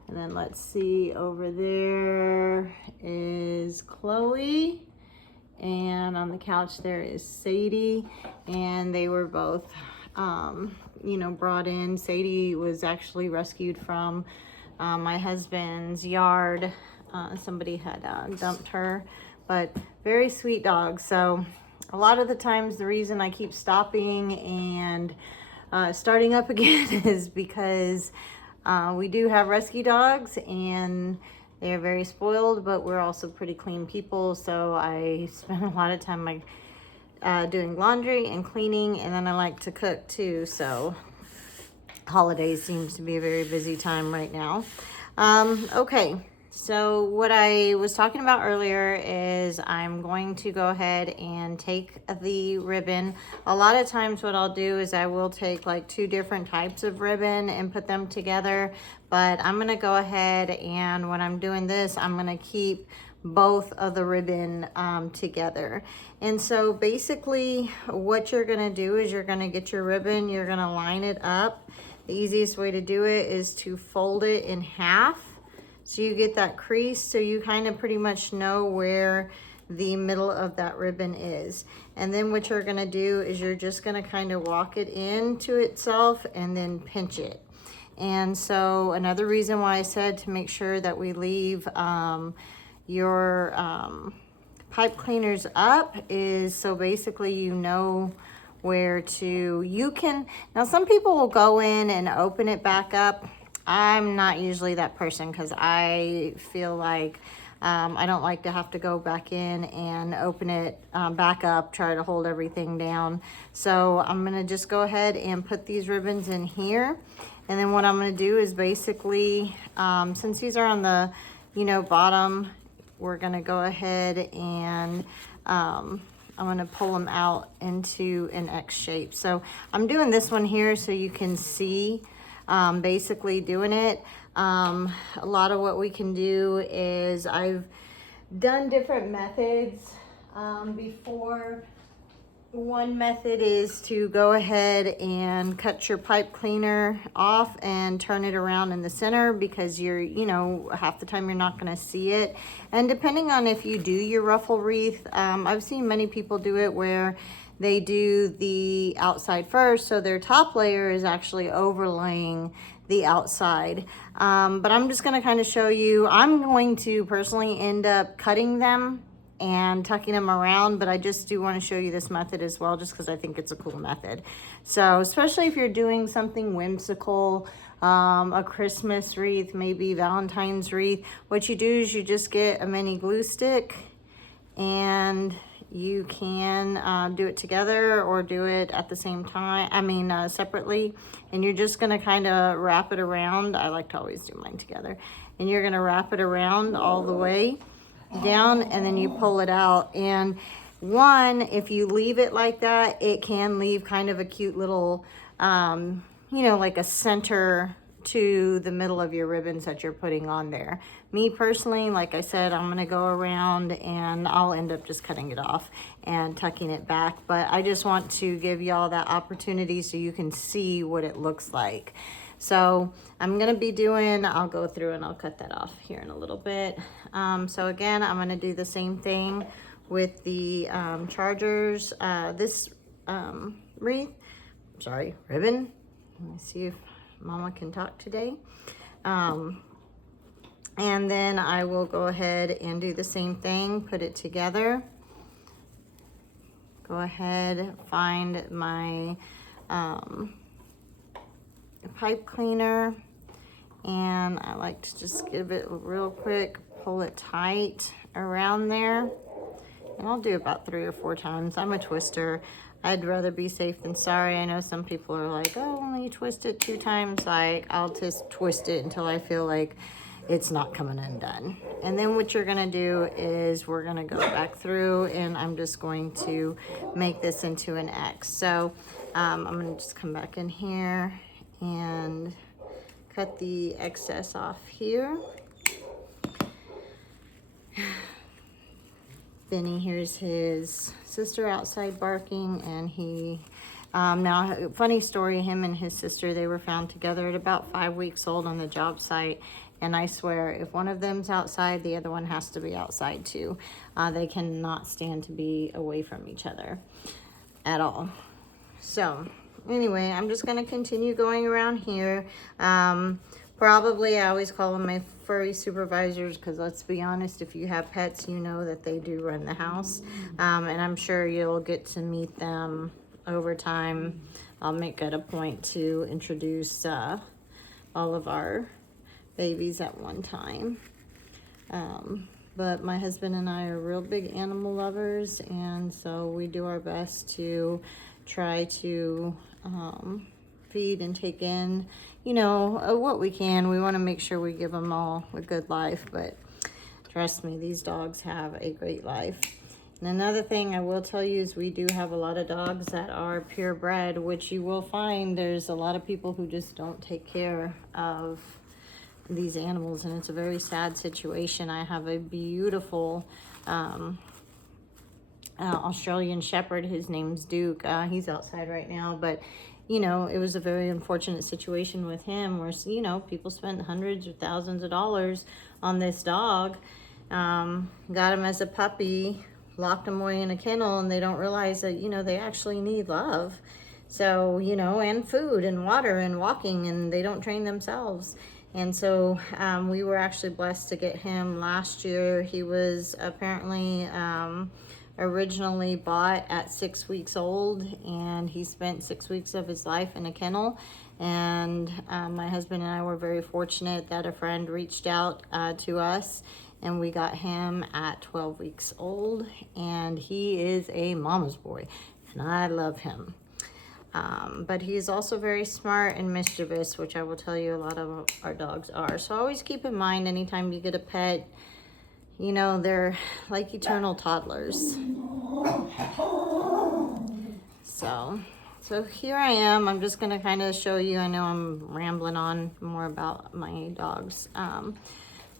And then let's see, over there is Chloe. And on the couch there is Sadie. And they were both, brought in. Sadie was actually rescued from my husband's yard. Somebody had dumped her, but very sweet dog. So a lot of the times the reason I keep stopping and starting up again is because we do have rescue dogs and they're very spoiled, but we're also pretty clean people. So I spend a lot of time doing laundry and cleaning, and then I like to cook too. So holidays seems to be a very busy time right now. Okay. So what I was talking about earlier is I'm going to go ahead and take the ribbon. A lot of times what I'll do is I will take like 2 different types of ribbon and put them together. But I'm going to go ahead and when I'm doing this, I'm going to keep both of the ribbon together. And so basically what you're going to do is you're going to get your ribbon, you're going to line it up. The easiest way to do it is to fold it in half. So you get that crease, so you kind of pretty much know where the middle of that ribbon is. And then what you're gonna do is you're just gonna kind of walk it into itself and then pinch it. And so another reason why I said to make sure that we leave your pipe cleaners up is so basically you know where to, now some people will go in and open it back up. I'm not usually that person because I feel like I don't like to have to go back in and open it back up, try to hold everything down. So I'm going to just go ahead and put these ribbons in here. And then what I'm going to do is basically, since these are on the, bottom, we're going to go ahead and I'm going to pull them out into an X shape. So I'm doing this one here so you can see basically doing it. A lot of what we can do is I've done different methods before. One method is to go ahead and cut your pipe cleaner off and turn it around in the center because you're, half the time you're not going to see it. And depending on if you do your ruffle wreath, I've seen many people do it where they do the outside first, so their top layer is actually overlaying the outside. But I'm just gonna kind of show you, I'm going to personally end up cutting them and tucking them around, but I just do want to show you this method as well, just because I think it's a cool method. So especially if you're doing something whimsical, a Christmas wreath, maybe Valentine's wreath, what you do is you just get a mini glue stick and you can do it together or do it at the same time, separately. And you're just gonna kind of wrap it around. I like to always do mine together. And you're gonna wrap it around all the way down, and then you pull it out. And if you leave it like that, it can leave kind of a cute little, like a center to the middle of your ribbons that you're putting on there. Me personally, like I said, I'm gonna go around and I'll end up just cutting it off and tucking it back. But I just want to give y'all that opportunity so you can see what it looks like. So I'm gonna be I'll go through and I'll cut that off here in a little bit. So again, I'm gonna do the same thing with the chargers. This ribbon. Let me see if Mama can talk today. And then I will go ahead and do the same thing, put it together. Go ahead, find my pipe cleaner, and I like to just give it real quick, pull it tight around there. And I'll do about 3 or 4 times. I'm a twister. I'd rather be safe than sorry. I know some people are like, oh, only twist it 2 times. Like, I'll just twist it until I feel like it's not coming undone. And then what you're gonna do is we're gonna go back through, and I'm just going to make this into an X. So I'm gonna just come back in here and cut the excess off here. Benny hears his sister outside barking, and he, now funny story, him and his sister, they were found together at about 5 weeks old on the job site. And I swear, if one of them's outside, the other one has to be outside too. They cannot stand to be away from each other at all. So anyway, I'm just gonna continue going around here. Probably, I always call them my furry supervisors, because let's be honest, if you have pets, you know that they do run the house. And I'm sure you'll get to meet them over time. I'll make it a point to introduce all of our babies at one time. But my husband and I are real big animal lovers, and so we do our best to try to feed and take in, what we can. We want to make sure we give them all a good life, but trust me, these dogs have a great life. And another thing I will tell you is we do have a lot of dogs that are purebred, which you will find there's a lot of people who just don't take care of these animals, and it's a very sad situation. I have a beautiful Australian Shepherd. His name's Duke. He's outside right now, but it was a very unfortunate situation with him where, people spent hundreds or thousands of dollars on this dog. Got him as a puppy, locked him away in a kennel, and they don't realize that, they actually need love. So, and food and water and walking, and they don't train themselves. And so we were actually blessed to get him last year. He was apparently originally bought at 6 weeks old, and he spent 6 weeks of his life in a kennel. And my husband and I were very fortunate that a friend reached out to us, and we got him at 12 weeks old, and he is a mama's boy, and I love him. But he's also very smart and mischievous, which I will tell you a lot of our dogs are. So always keep in mind, anytime you get a pet, they're like eternal toddlers. So here I am. I'm just going to kind of show you. I know I'm rambling on more about my dogs.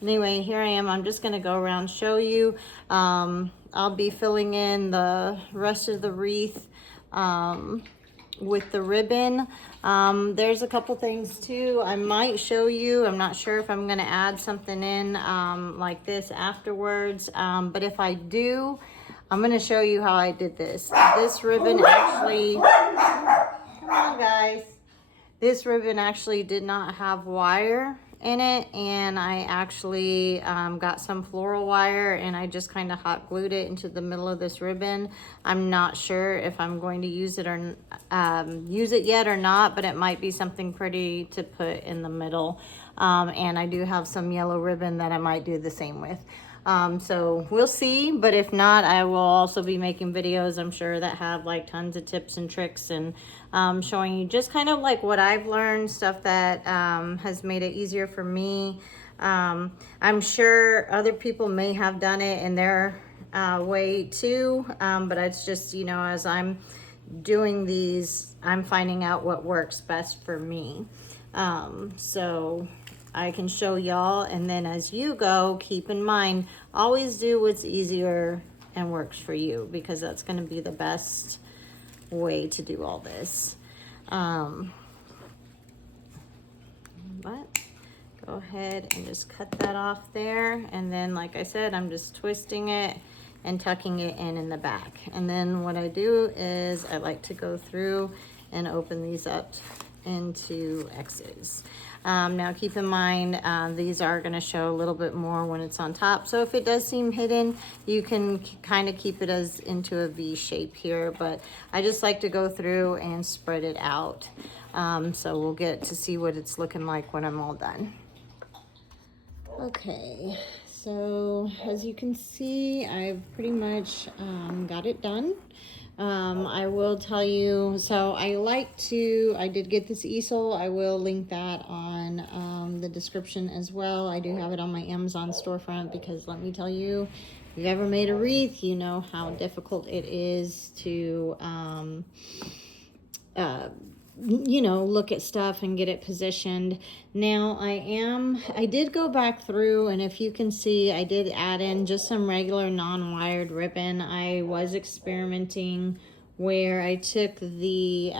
Anyway, here I am. I'm just going to go around, show you. I'll be filling in the rest of the wreath with the ribbon. There's a couple things too I might show you. I'm not sure if I'm going to add something in like this afterwards, but if I do, I'm going to show you how I did this. This ribbon actually, come on guys, this ribbon actually did not have wire in it, and I actually got some floral wire, and I just kind of hot glued it into the middle of this ribbon. I'm not sure if I'm going to use it or use it yet or not, but it might be something pretty to put in the middle. And I do have some yellow ribbon that I might do the same with. So we'll see, but if not, I will also be making videos, I'm sure, that have like tons of tips and tricks and showing you just kind of like what I've learned, stuff that has made it easier for me. I'm sure other people may have done it in their way too, but it's just, you know, as I'm doing these, I'm finding out what works best for me. So I can show y'all, and then as you go, keep in mind, always do what's easier and works for you, because that's going to be the best way to do all this. But go ahead and just cut that off there, and then like I said, I'm just twisting it and tucking it in the back. And then what I do is I like to go through and open these up into X's. Now keep in mind, these are going to show a little bit more when it's on top, so if it does seem hidden, you can kind of keep it as into a V shape here, but I just like to go through and spread it out. So we'll get to see what it's looking like when I'm all done. Okay, so as you can see, I've pretty much got it done. I will tell you, so I did get this easel. I will link that on the description as well. I do have it on my Amazon storefront, because let me tell you, if you've ever made a wreath, you know how difficult it is to you know, look at stuff and get it positioned. Now I did go back through, and if you can see, I did add in just some regular non-wired ribbon. I was experimenting where I took the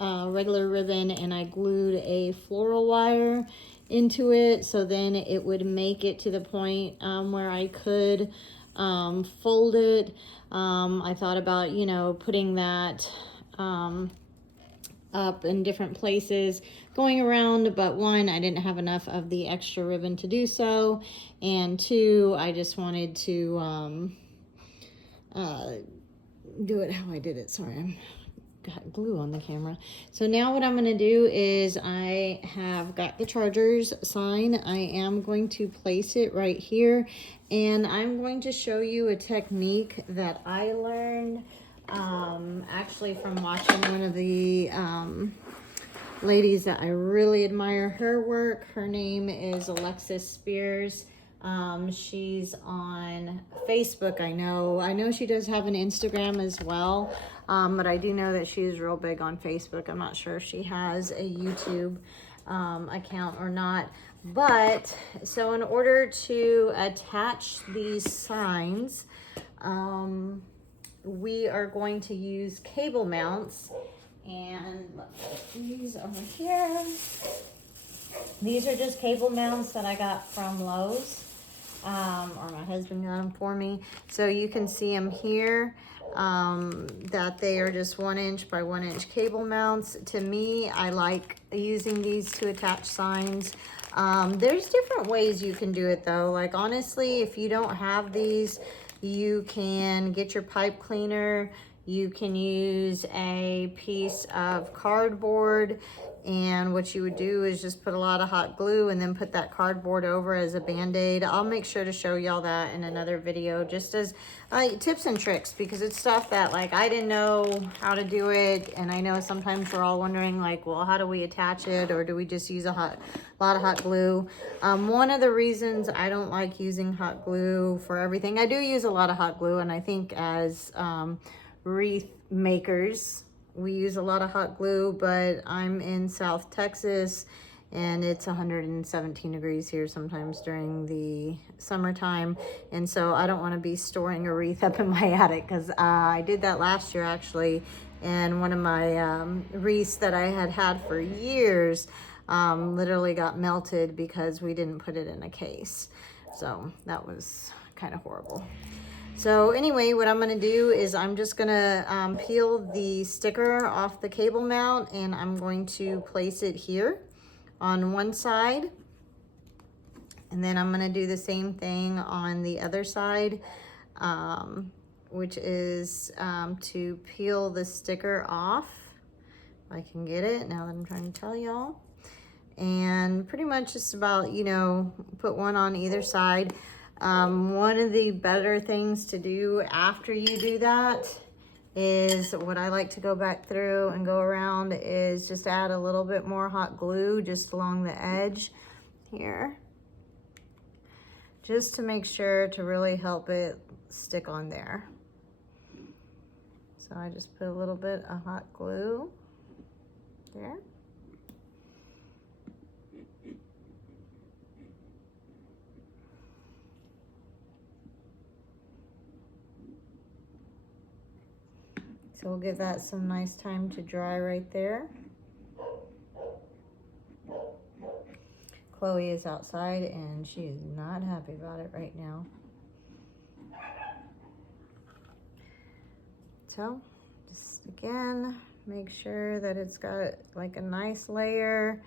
regular ribbon and I glued a floral wire into it, so then it would make it to the point where I could fold it. I thought about, you know, putting that up in different places going around, but one, I didn't have enough of the extra ribbon to do so, and two, I just wanted to do it how I did it. Sorry, I'm got glue on the camera. So now what I'm going to do is, I have got the Chargers sign. I am going to place it right here, and I'm going to show you a technique that I learned actually from watching one of the ladies that I really admire her work. Her name is Alexis Spears. She's on Facebook. I know she does have an Instagram as well, but I do know that she's real big on Facebook. I'm not sure if she has a YouTube account or not. But so in order to attach these signs, we are going to use cable mounts, and let's put these over here. These are just cable mounts that I got from Lowe's, or my husband got them for me. So you can see them here, that they are just 1 inch by 1 inch cable mounts. To me, I like using these to attach signs. There's different ways you can do it though. Like honestly, if you don't have these, you can get your pipe cleaner. You can use a piece of cardboard, and what you would do is just put a lot of hot glue and then put that cardboard over as a band-aid. I'll make sure to show y'all that in another video, just as tips and tricks, because it's stuff that like I didn't know how to do it, and I know sometimes we're all wondering like, well, how do we attach it, or do we just use a lot of hot glue? One of the reasons I don't like using hot glue for everything, I do use a lot of hot glue, and I think as wreath makers, we use a lot of hot glue, but I'm in South Texas and it's 117 degrees here sometimes during the summertime, and so I don't want to be storing a wreath up in my attic, because I did that last year actually, and one of my wreaths that I had for years literally got melted because we didn't put it in a case. So that was kind of horrible. So anyway, what I'm going to do is I'm just going to peel the sticker off the cable mount, and I'm going to place it here on one side. And then I'm going to do the same thing on the other side, which is to peel the sticker off. If I can get it now that I'm trying to tell y'all. And pretty much just about, you know, put one on either side. One of the better things to do after you do that is what I like to go back through and go around is just add a little bit more hot glue just along the edge here, just to make sure to really help it stick on there. So I just put a little bit of hot glue there. So we'll give that some nice time to dry right there. Chloe is outside and she is not happy about it right now. So just again, make sure that it's got like a nice layer.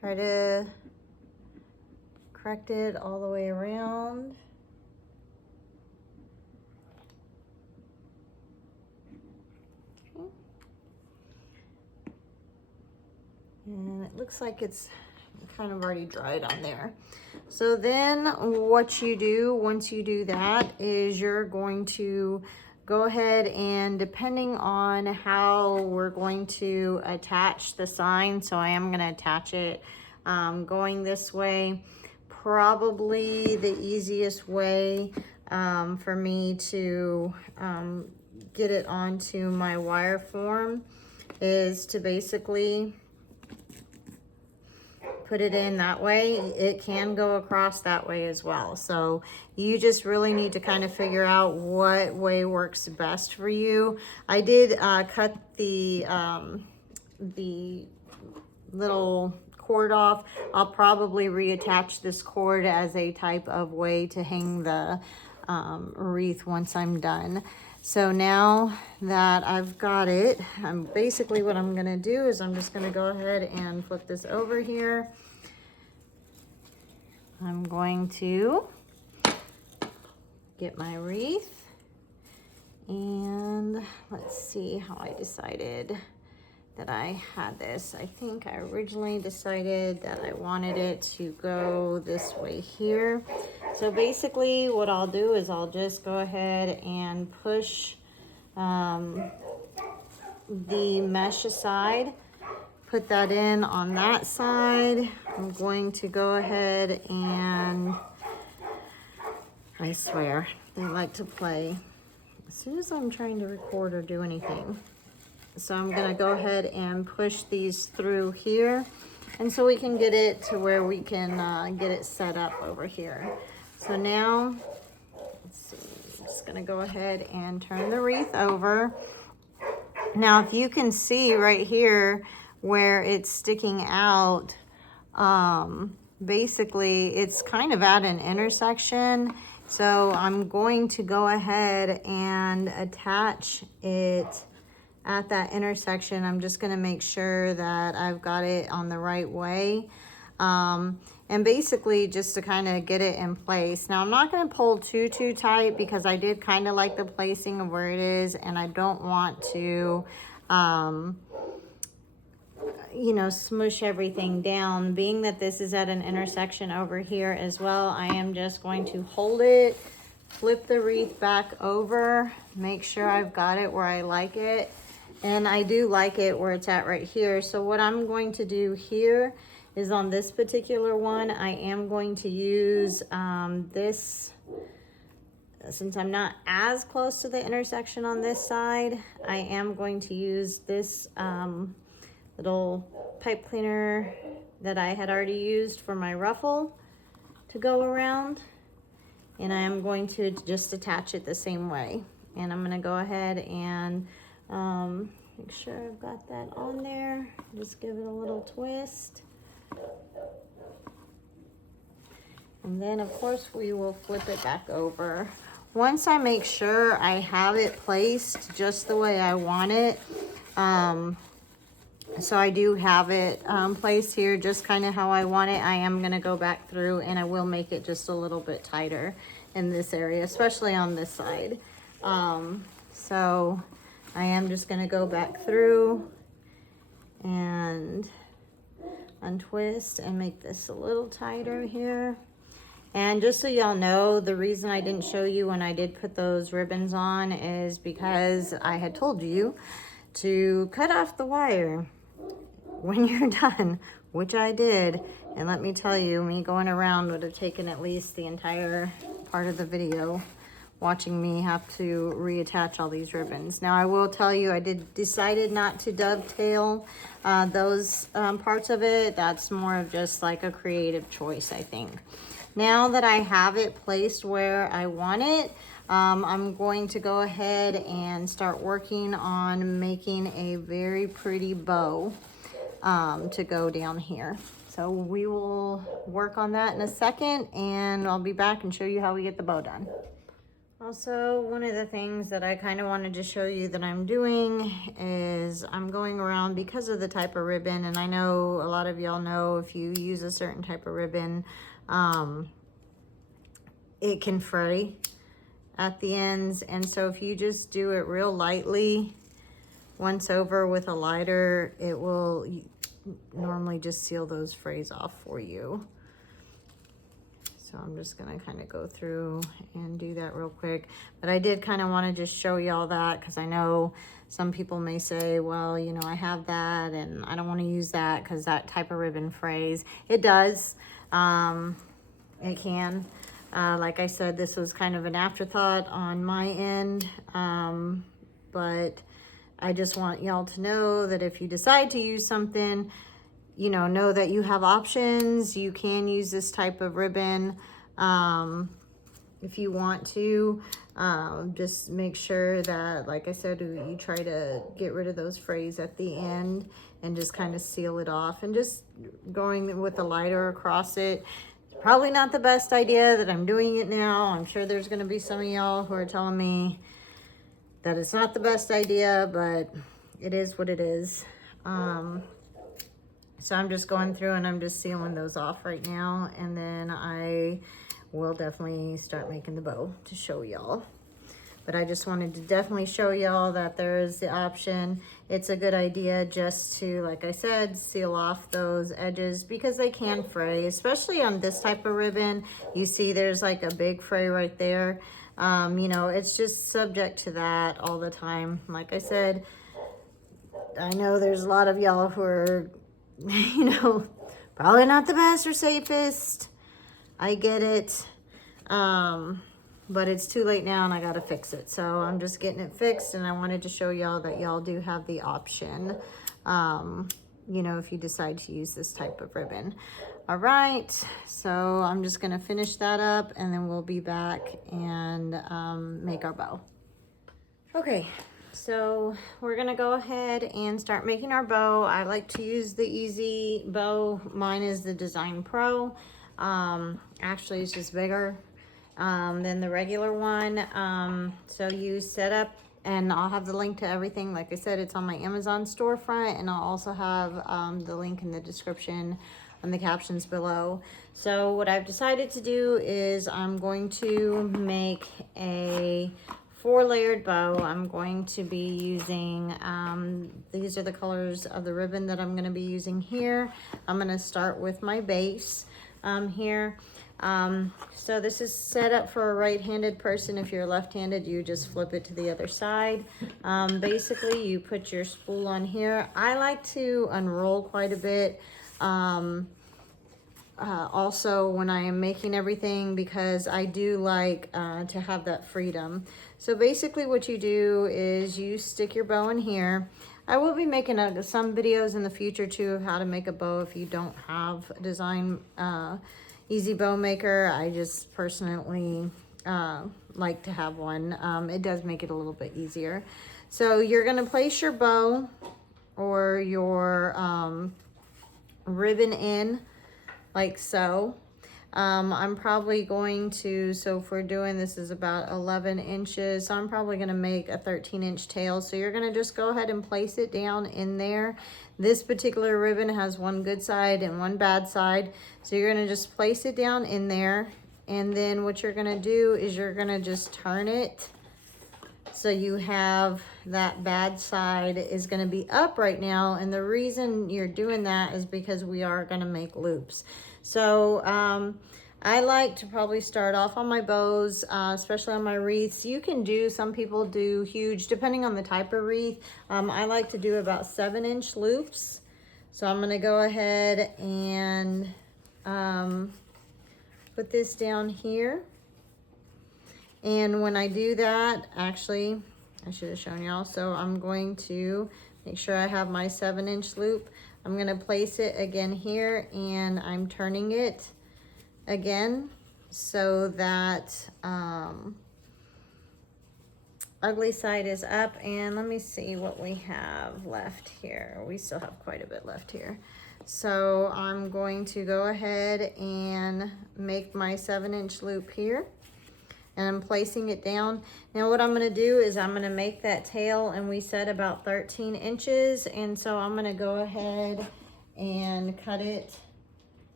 Try to correct it all the way around. And it looks like it's kind of already dried on there. So then what you do once you do that is you're going to go ahead and, depending on how we're going to attach the sign, so I am going to attach it going this way. Probably the easiest way for me to get it onto my wire form is to basically put it in that way. It can go across that way as well. So you just really need to kind of figure out what way works best for you. I did cut the little cord off. I'll probably reattach this cord as a type of way to hang the wreath once I'm done. So now that I've got it, basically what I'm gonna do is I'm just gonna go ahead and flip this over here. I'm going to get my wreath, and let's see how I decided that I had this. I think I originally decided that I wanted it to go this way here. So basically what I'll do is I'll just go ahead and push the mesh aside, put that in on that side. I'm going to go ahead and, I swear, they like to play as soon as I'm trying to record or do anything. So I'm gonna go ahead and push these through here, and so we can get it to where we can get it set up over here. So now, let's see, I'm just gonna go ahead and turn the wreath over. Now, if you can see right here where it's sticking out, basically it's kind of at an intersection. So I'm going to go ahead and attach it at that intersection. I'm just gonna make sure that I've got it on the right way. And basically just to kind of get it in place. Now I'm not gonna pull too tight because I did kind of like the placing of where it is, and I don't want to, you know, smush everything down. Being that this is at an intersection over here as well, I am just going to hold it, flip the wreath back over, make sure I've got it where I like it. And I do like it where it's at right here. So what I'm going to do here is on this particular one, I am going to use this, since I'm not as close to the intersection on this side, I am going to use this little pipe cleaner that I had already used for my ruffle to go around. And I am going to just attach it the same way. And I'm gonna go ahead and make sure I've got that on there. Just give it a little twist. And then of course we will flip it back over. Once I make sure I have it placed just the way I want it, so I do have it placed here just kind of how I want it, I am gonna go back through and I will make it just a little bit tighter in this area, especially on this side. So I am just gonna go back through and untwist and make this a little tighter here. And just so y'all know, the reason I didn't show you when I did put those ribbons on is because I had told you to cut off the wire when you're done, which I did. And let me tell you, me going around would have taken at least the entire part of the video, watching me have to reattach all these ribbons. Now I will tell you, I decided not to dovetail those parts of it. That's more of just like a creative choice, I think. Now that I have it placed where I want it, I'm going to go ahead and start working on making a very pretty bow to go down here. So we will work on that in a second, and I'll be back and show you how we get the bow done. Also, one of the things that I kind of wanted to show you that I'm doing is I'm going around because of the type of ribbon, and I know a lot of y'all know if you use a certain type of ribbon, it can fray at the ends. And so if you just do it real lightly once over with a lighter, it will normally just seal those frays off for you. So I'm just gonna kind of go through and do that real quick. But I did kind of want to just show y'all that, because I know some people may say, well, you know, I have that and I don't want to use that because that type of ribbon frays. It does. It can. Like I said, this was kind of an afterthought on my end, but I just want y'all to know that if you decide to use something, you know that you have options. You can use this type of ribbon if you want to. Just make sure that, like I said, you try to get rid of those frays at the end and just kind of seal it off. And just going with a lighter across it, probably not the best idea that I'm doing it now. I'm sure there's going to be some of y'all who are telling me that it's not the best idea, but it is what it is. So I'm just going through and I'm just sealing those off right now, and then I will definitely start making the bow to show y'all. But I just wanted to definitely show y'all that there is the option. It's a good idea just to, like I said, seal off those edges because they can fray, especially on this type of ribbon. You see there's like a big fray right there. You know, it's just subject to that all the time. Like I said, I know there's a lot of y'all who are, you know, probably not the best or safest. I get it. But it's too late now and I gotta fix it. So I'm just getting it fixed, and I wanted to show y'all that y'all do have the option, you know, if you decide to use this type of ribbon. All right, so I'm just gonna finish that up and then we'll be back and make our bow. Okay, so we're gonna go ahead and start making our bow. I like to use the easy bow. Mine is the Design Pro. Actually, it's just bigger than the regular one. So you set up, and I'll have the link to everything. Like I said, it's on my Amazon storefront, and I'll also have the link in the description and the captions below. So what I've decided to do is I'm going to make a 4-layered bow. I'm going to be using, these are the colors of the ribbon that I'm going to be using here. I'm going to start with my base here. So this is set up for a right-handed person. If you're left-handed, you just flip it to the other side. Basically, you put your spool on here. I like to unroll quite a bit. Also when I am making everything, because I do like to have that freedom. So basically what you do is you stick your bow in here. I will be making some videos in the future too of how to make a bow if you don't have a Design Easy Bow Maker. I just personally like to have one. It does make it a little bit easier. So you're going to place your bow or your ribbon in like so. I'm probably going to, so if we're doing, this is about 11 inches, so I'm probably going to make a 13-inch tail. So you're going to just go ahead and place it down in there. This particular ribbon has one good side and one bad side, so you're going to just place it down in there, and then what you're going to do is you're going to just turn it so you have that bad side is going to be up right now. And the reason you're doing that is because we are going to make loops. So I like to probably start off on my bows, especially on my wreaths. You can do, some people do huge, depending on the type of wreath. I like to do about 7-inch loops. So I'm gonna go ahead and put this down here. And when I do that, actually, I should have shown y'all. So I'm going to make sure I have my 7-inch loop. I'm gonna place it again here, and I'm turning it again so that ugly side is up. And let me see what we have left here. We still have quite a bit left here. So I'm going to go ahead and make my 7-inch loop here, and I'm placing it down. Now what I'm going to do is I'm going to make that tail, and we said about 13 inches, and so I'm going to go ahead and cut it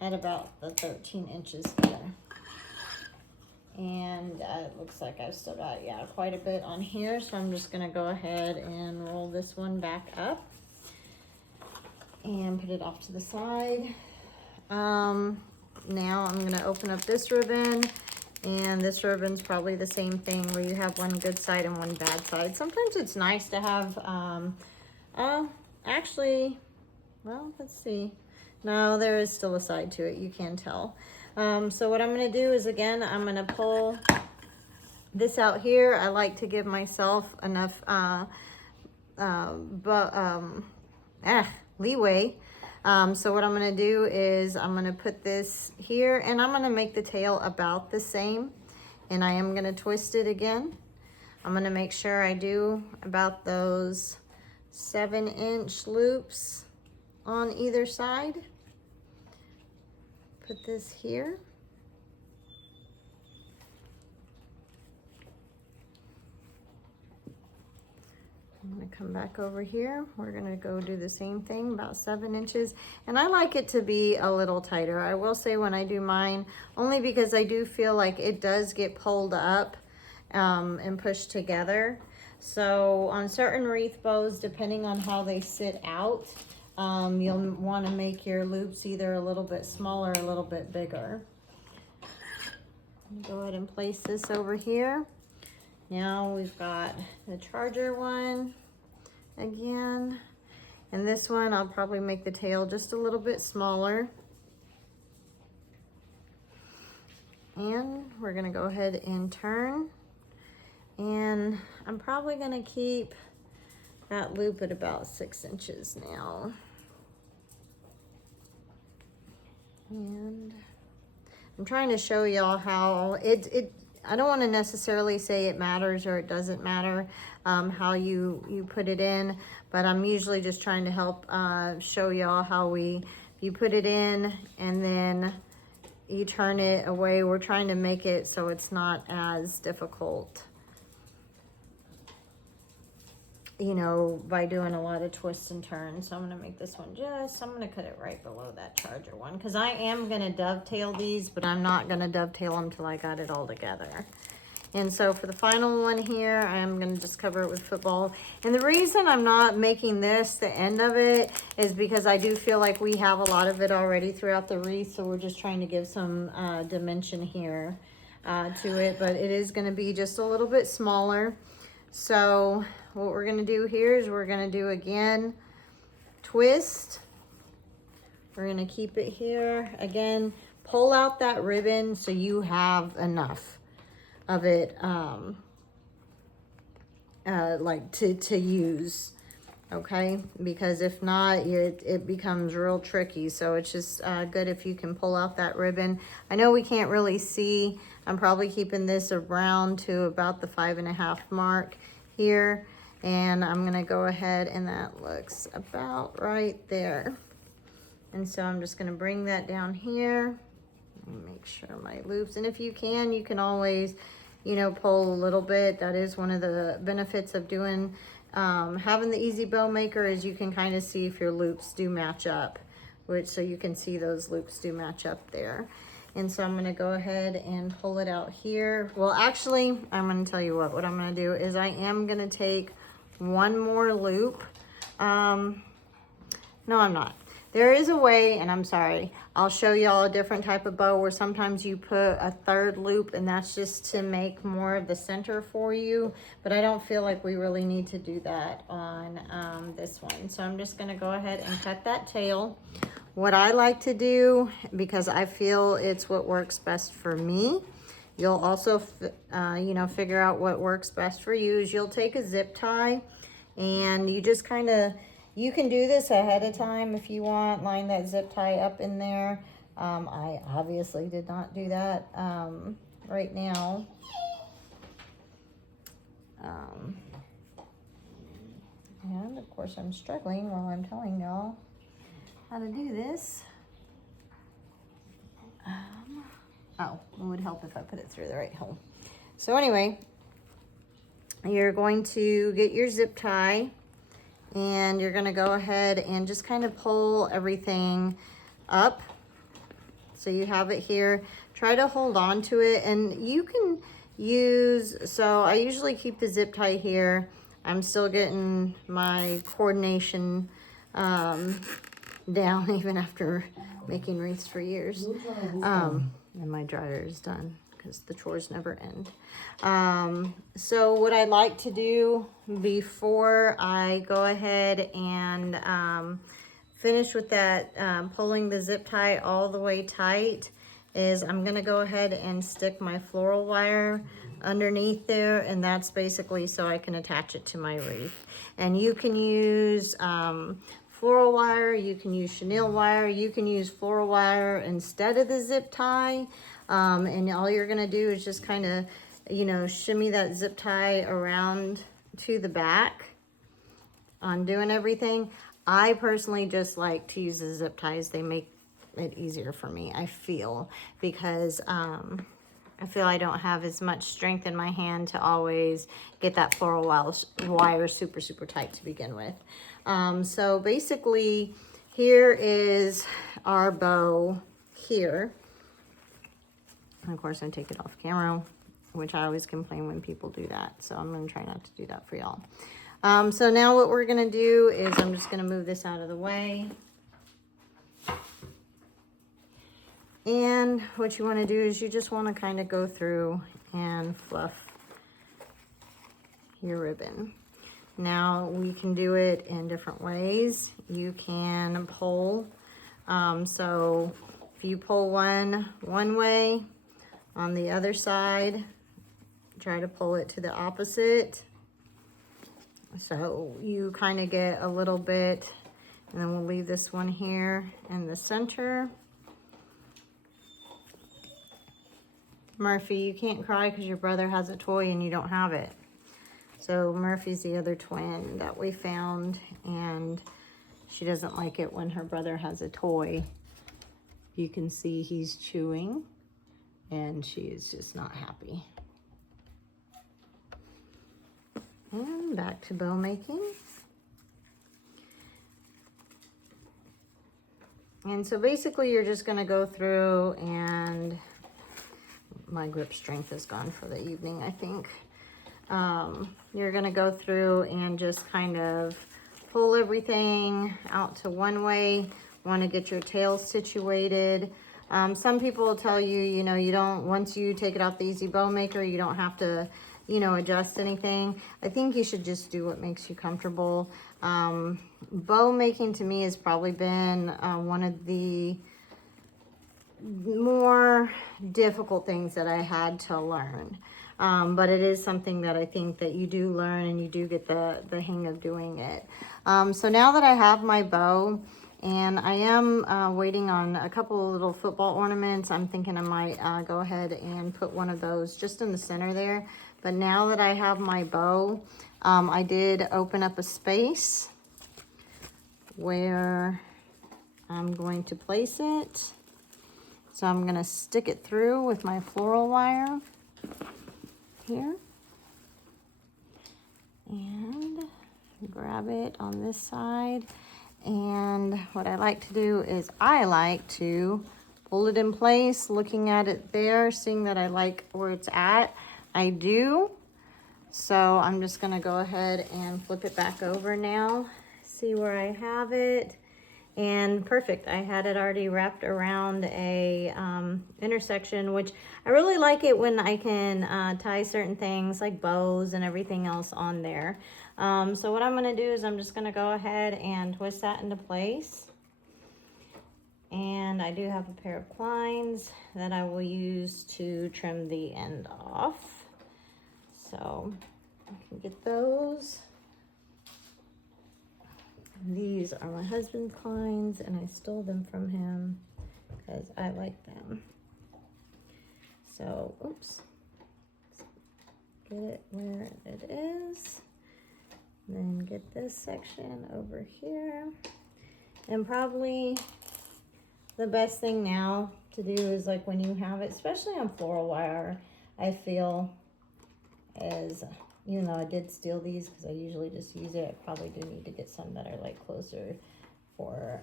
at about the 13 inches there. And it looks like I've still got, yeah, quite a bit on here, so I'm just going to go ahead and roll this one back up and put it off to the side. Now I'm going to open up this ribbon. And this ribbon's probably the same thing, where you have one good side and one bad side. Sometimes it's nice to have, actually, well, let's see. No, there is still a side to it, you can tell. So what I'm gonna do is, again, I'm gonna pull this out here. I like to give myself enough leeway. So what I'm going to do is I'm going to put this here, and I'm going to make the tail about the same, and I am going to twist it again. I'm going to make sure I do about those 7-inch loops on either side. Put this here. I'm going to come back over here. We're going to go do the same thing, about 7 inches. And I like it to be a little tighter. I will say when I do mine, only because I do feel like it does get pulled up and pushed together. So on certain wreath bows, depending on how they sit out, you'll want to make your loops either a little bit smaller or a little bit bigger. Go ahead and place this over here. Now we've got the charger one again, and this one I'll probably make the tail just a little bit smaller. And we're gonna go ahead and turn, and I'm probably gonna keep that loop at about 6 inches now. And I'm trying to show y'all how I don't want to necessarily say it matters or it doesn't matter how you put it in, but I'm usually just trying to help show y'all how you put it in and then you turn it away. We're trying to make it so it's not as difficult, you know, by doing a lot of twists and turns. So I'm going to make this one I'm going to cut it right below that charger one, because I am going to dovetail these, but I'm not going to dovetail them till I got it all together. And so for the final one here, I'm going to just cover it with football. And the reason I'm not making this the end of it is because I do feel like we have a lot of it already throughout the wreath, so we're just trying to give some dimension here to it, but it is going to be just a little bit smaller. So what we're going to do here is we're going to do, again, twist. We're going to keep it here. Again, pull out that ribbon so you have enough of it like to use, okay? Because if not, it becomes real tricky. So it's just good if you can pull out that ribbon. I know we can't really see. I'm probably keeping this around to about the 5.5 mark here, and I'm gonna go ahead, and that looks about right there. And so I'm just gonna bring that down here and make sure my loops, and if you can always, you know, pull a little bit. That is one of the benefits of doing having the Easy Bow Maker, is you can kind of see if your loops do match up, so you can see those loops do match up there. And so I'm going to go ahead and pull it out here. Well, actually, I'm going to tell you what I'm going to do is I am going to take one more loop. No, I'm not. There is a way, and I'm sorry, I'll show y'all a different type of bow where sometimes you put a third loop, and that's just to make more of the center for you. But I don't feel like we really need to do that on this one. So I'm just gonna go ahead and cut that tail. What I like to do, because I feel it's what works best for me, you'll also, you know, figure out what works best for you, is you'll take a zip tie and you just kind of, you can do this ahead of time if you want, line that zip tie up in there. I obviously did not do that right now. And of course I'm struggling while I'm telling y'all how to do this. Oh, it would help if I put it through the right hole. So anyway, you're going to get your zip tie and you're gonna go ahead and just kind of pull everything up. So you have it here. Try to hold on to it, and you can use, so I usually keep the zip tie here. I'm still getting my coordination down even after making wreaths for years. And my dryer is done because the chores never end. So what I like to do before I go ahead and finish with that, pulling the zip tie all the way tight, is I'm gonna go ahead and stick my floral wire underneath there, and that's basically so I can attach it to my wreath. And you can use floral wire, you can use chenille wire, you can use floral wire instead of the zip tie. And all you're gonna do is just kind of, you know, shimmy that zip tie around to the back on doing everything. I personally just like to use the zip ties. They make it easier for me, I feel, because I feel I don't have as much strength in my hand to always get that floral wire super, super tight to begin with. So basically, here is our bow here. And of course, I take it off camera, which I always complain when people do that. So I'm gonna try not to do that for y'all. So now what we're gonna do is I'm just gonna move this out of the way. And what you wanna do is you just wanna kind of go through and fluff your ribbon. Now we can do it in different ways. You can pull, so if you pull one way, on the other side, try to pull it to the opposite. So you kind of get a little bit, and then we'll leave this one here in the center. Murphy, you can't cry because your brother has a toy and you don't have it. So Murphy's the other twin that we found, and she doesn't like it when her brother has a toy. You can see he's chewing, and she is just not happy. And back to bow making. And so basically you're just gonna go through, and my grip strength is gone for the evening, I think. You're gonna go through and just kind of pull everything out to one way. Want to get your tail situated. Some people will tell you, you know, you don't, once you take it off the Easy Bow Maker, you don't have to, you know, adjust anything. I think you should just do what makes you comfortable. Bow making to me has probably been one of the more difficult things that I had to learn. But it is something that I think that you do learn, and you do get the hang of doing it. So now that I have my bow, and I am waiting on a couple of little football ornaments, I'm thinking I might go ahead and put one of those just in the center there. But now that I have my bow, I did open up a space where I'm going to place it. So I'm gonna stick it through with my floral wire here. And grab it on this side. And what I like to do is I like to pull it in place, looking at it there, seeing that I like where it's at. I do. So I'm just gonna go ahead and flip it back over now, see where I have it. And perfect. I had it already wrapped around a intersection, which I really like it when I can tie certain things like bows and everything else on there. So what I'm going to do is I'm just going to go ahead and twist that into place. And I do have a pair of clines that I will use to trim the end off. So I can get those. These are my husband's clines, and I stole them from him because I like them. So, oops. Get it where it is. Then get this section over here. And probably the best thing now to do is like when you have it, especially on floral wire, I feel is, even though I did steal these because I usually just use it, I probably do need to get some that are like closer for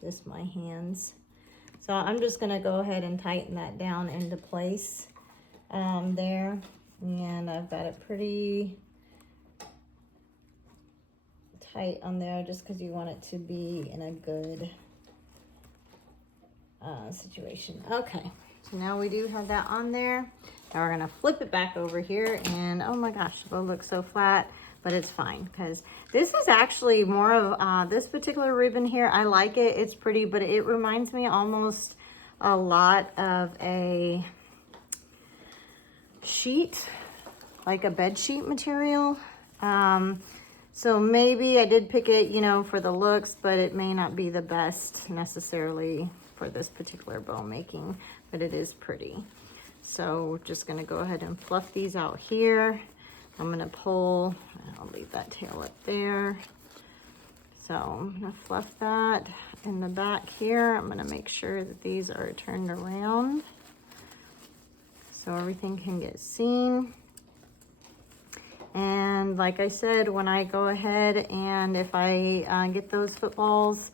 just my hands. So I'm just gonna go ahead and tighten that down into place there. And I've got it pretty tight on there just because you want it to be in a good situation. Okay, so now we do have that on there. Now we're gonna flip it back over here, and oh my gosh, the bow looks so flat, but it's fine because this is actually more of this particular ribbon here. I like it, it's pretty, but it reminds me almost a lot of a sheet, like a bed sheet material. So maybe I did pick it, you know, for the looks, but it may not be the best necessarily for this particular bow making, but it is pretty. So we're just gonna go ahead and fluff these out here. I'm gonna pull, I'll leave that tail up there. So I'm gonna fluff that in the back here. I'm gonna make sure that these are turned around so everything can get seen. And like I said, when I go ahead and if I get those footballs,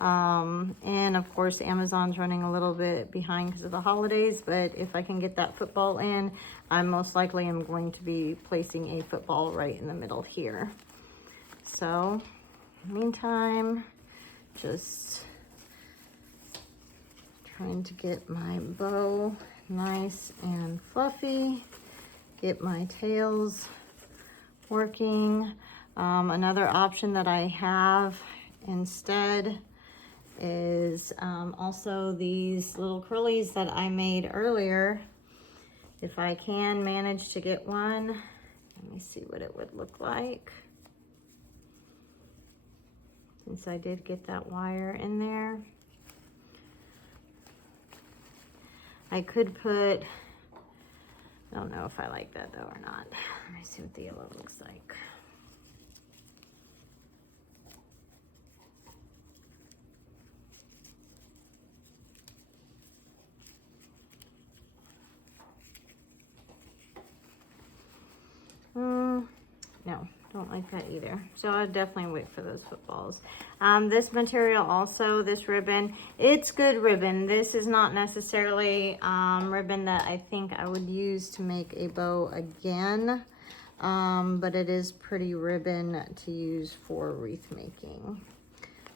and of course Amazon's running a little bit behind because of the holidays, but if I can get that football in, I most likely am going to be placing a football right in the middle here. So meantime, just trying to get my bow nice and fluffy, get my tails working. Another option that I have instead is also these little curlies that I made earlier. If I can manage to get one, let me see what it would look like. Since I did get that wire in there, I could put, I don't know if I like that though or not. Let me see what the yellow looks like. No, don't like that either. So I'll definitely wait for those footballs. This material also, this ribbon, it's good ribbon. This is not necessarily ribbon that I think I would use to make a bow again. But it is pretty ribbon to use for wreath making.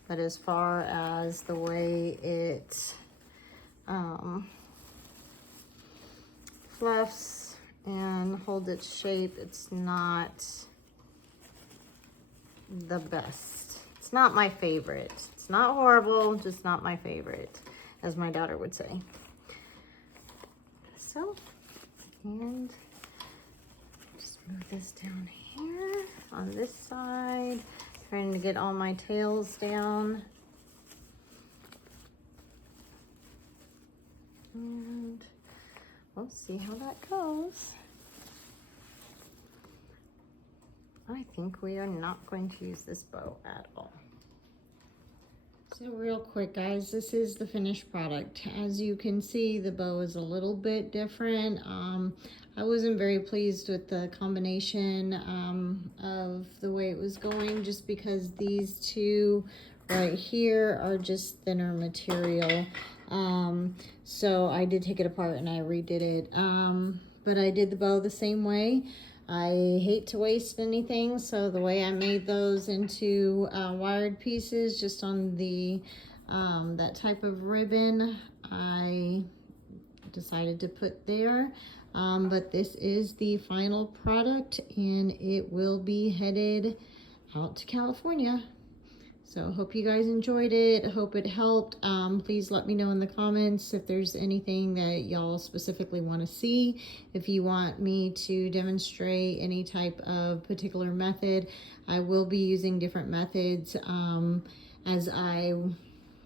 But as far as the way it fluffs and holds its shape, it's not the best. It's not my favorite. It's not horrible, just not my favorite, as my daughter would say. So, and just move this down here on this side, trying to get all my tails down. And we'll see how that goes. I think we are not going to use this bow at all. So real quick, guys, this is the finished product. As you can see, the bow is a little bit different. I wasn't very pleased with the combination of the way it was going, just because these two right here are just thinner material. So I did take it apart and I redid it. But I did the bow the same way. I hate to waste anything, so the way I made those into wired pieces just on the that type of ribbon, I decided to put there. But this is the final product, and it will be headed out to California. So hope you guys enjoyed it. Hope it helped. Please let me know in the comments if there's anything that y'all specifically want to see. If you want me to demonstrate any type of particular method, I will be using different methods as I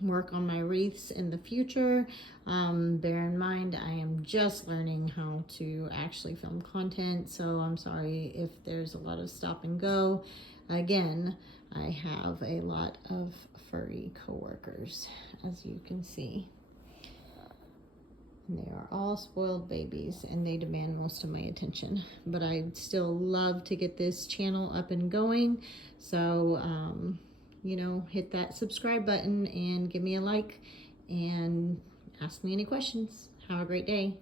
work on my wreaths in the future. Bear in mind, I am just learning how to actually film content, so I'm sorry if there's a lot of stop and go. Again, I have a lot of furry coworkers, as you can see. And they are all spoiled babies, and they demand most of my attention. But I still love to get this channel up and going, so you know, hit that subscribe button and give me a like and ask me any questions. Have a great day.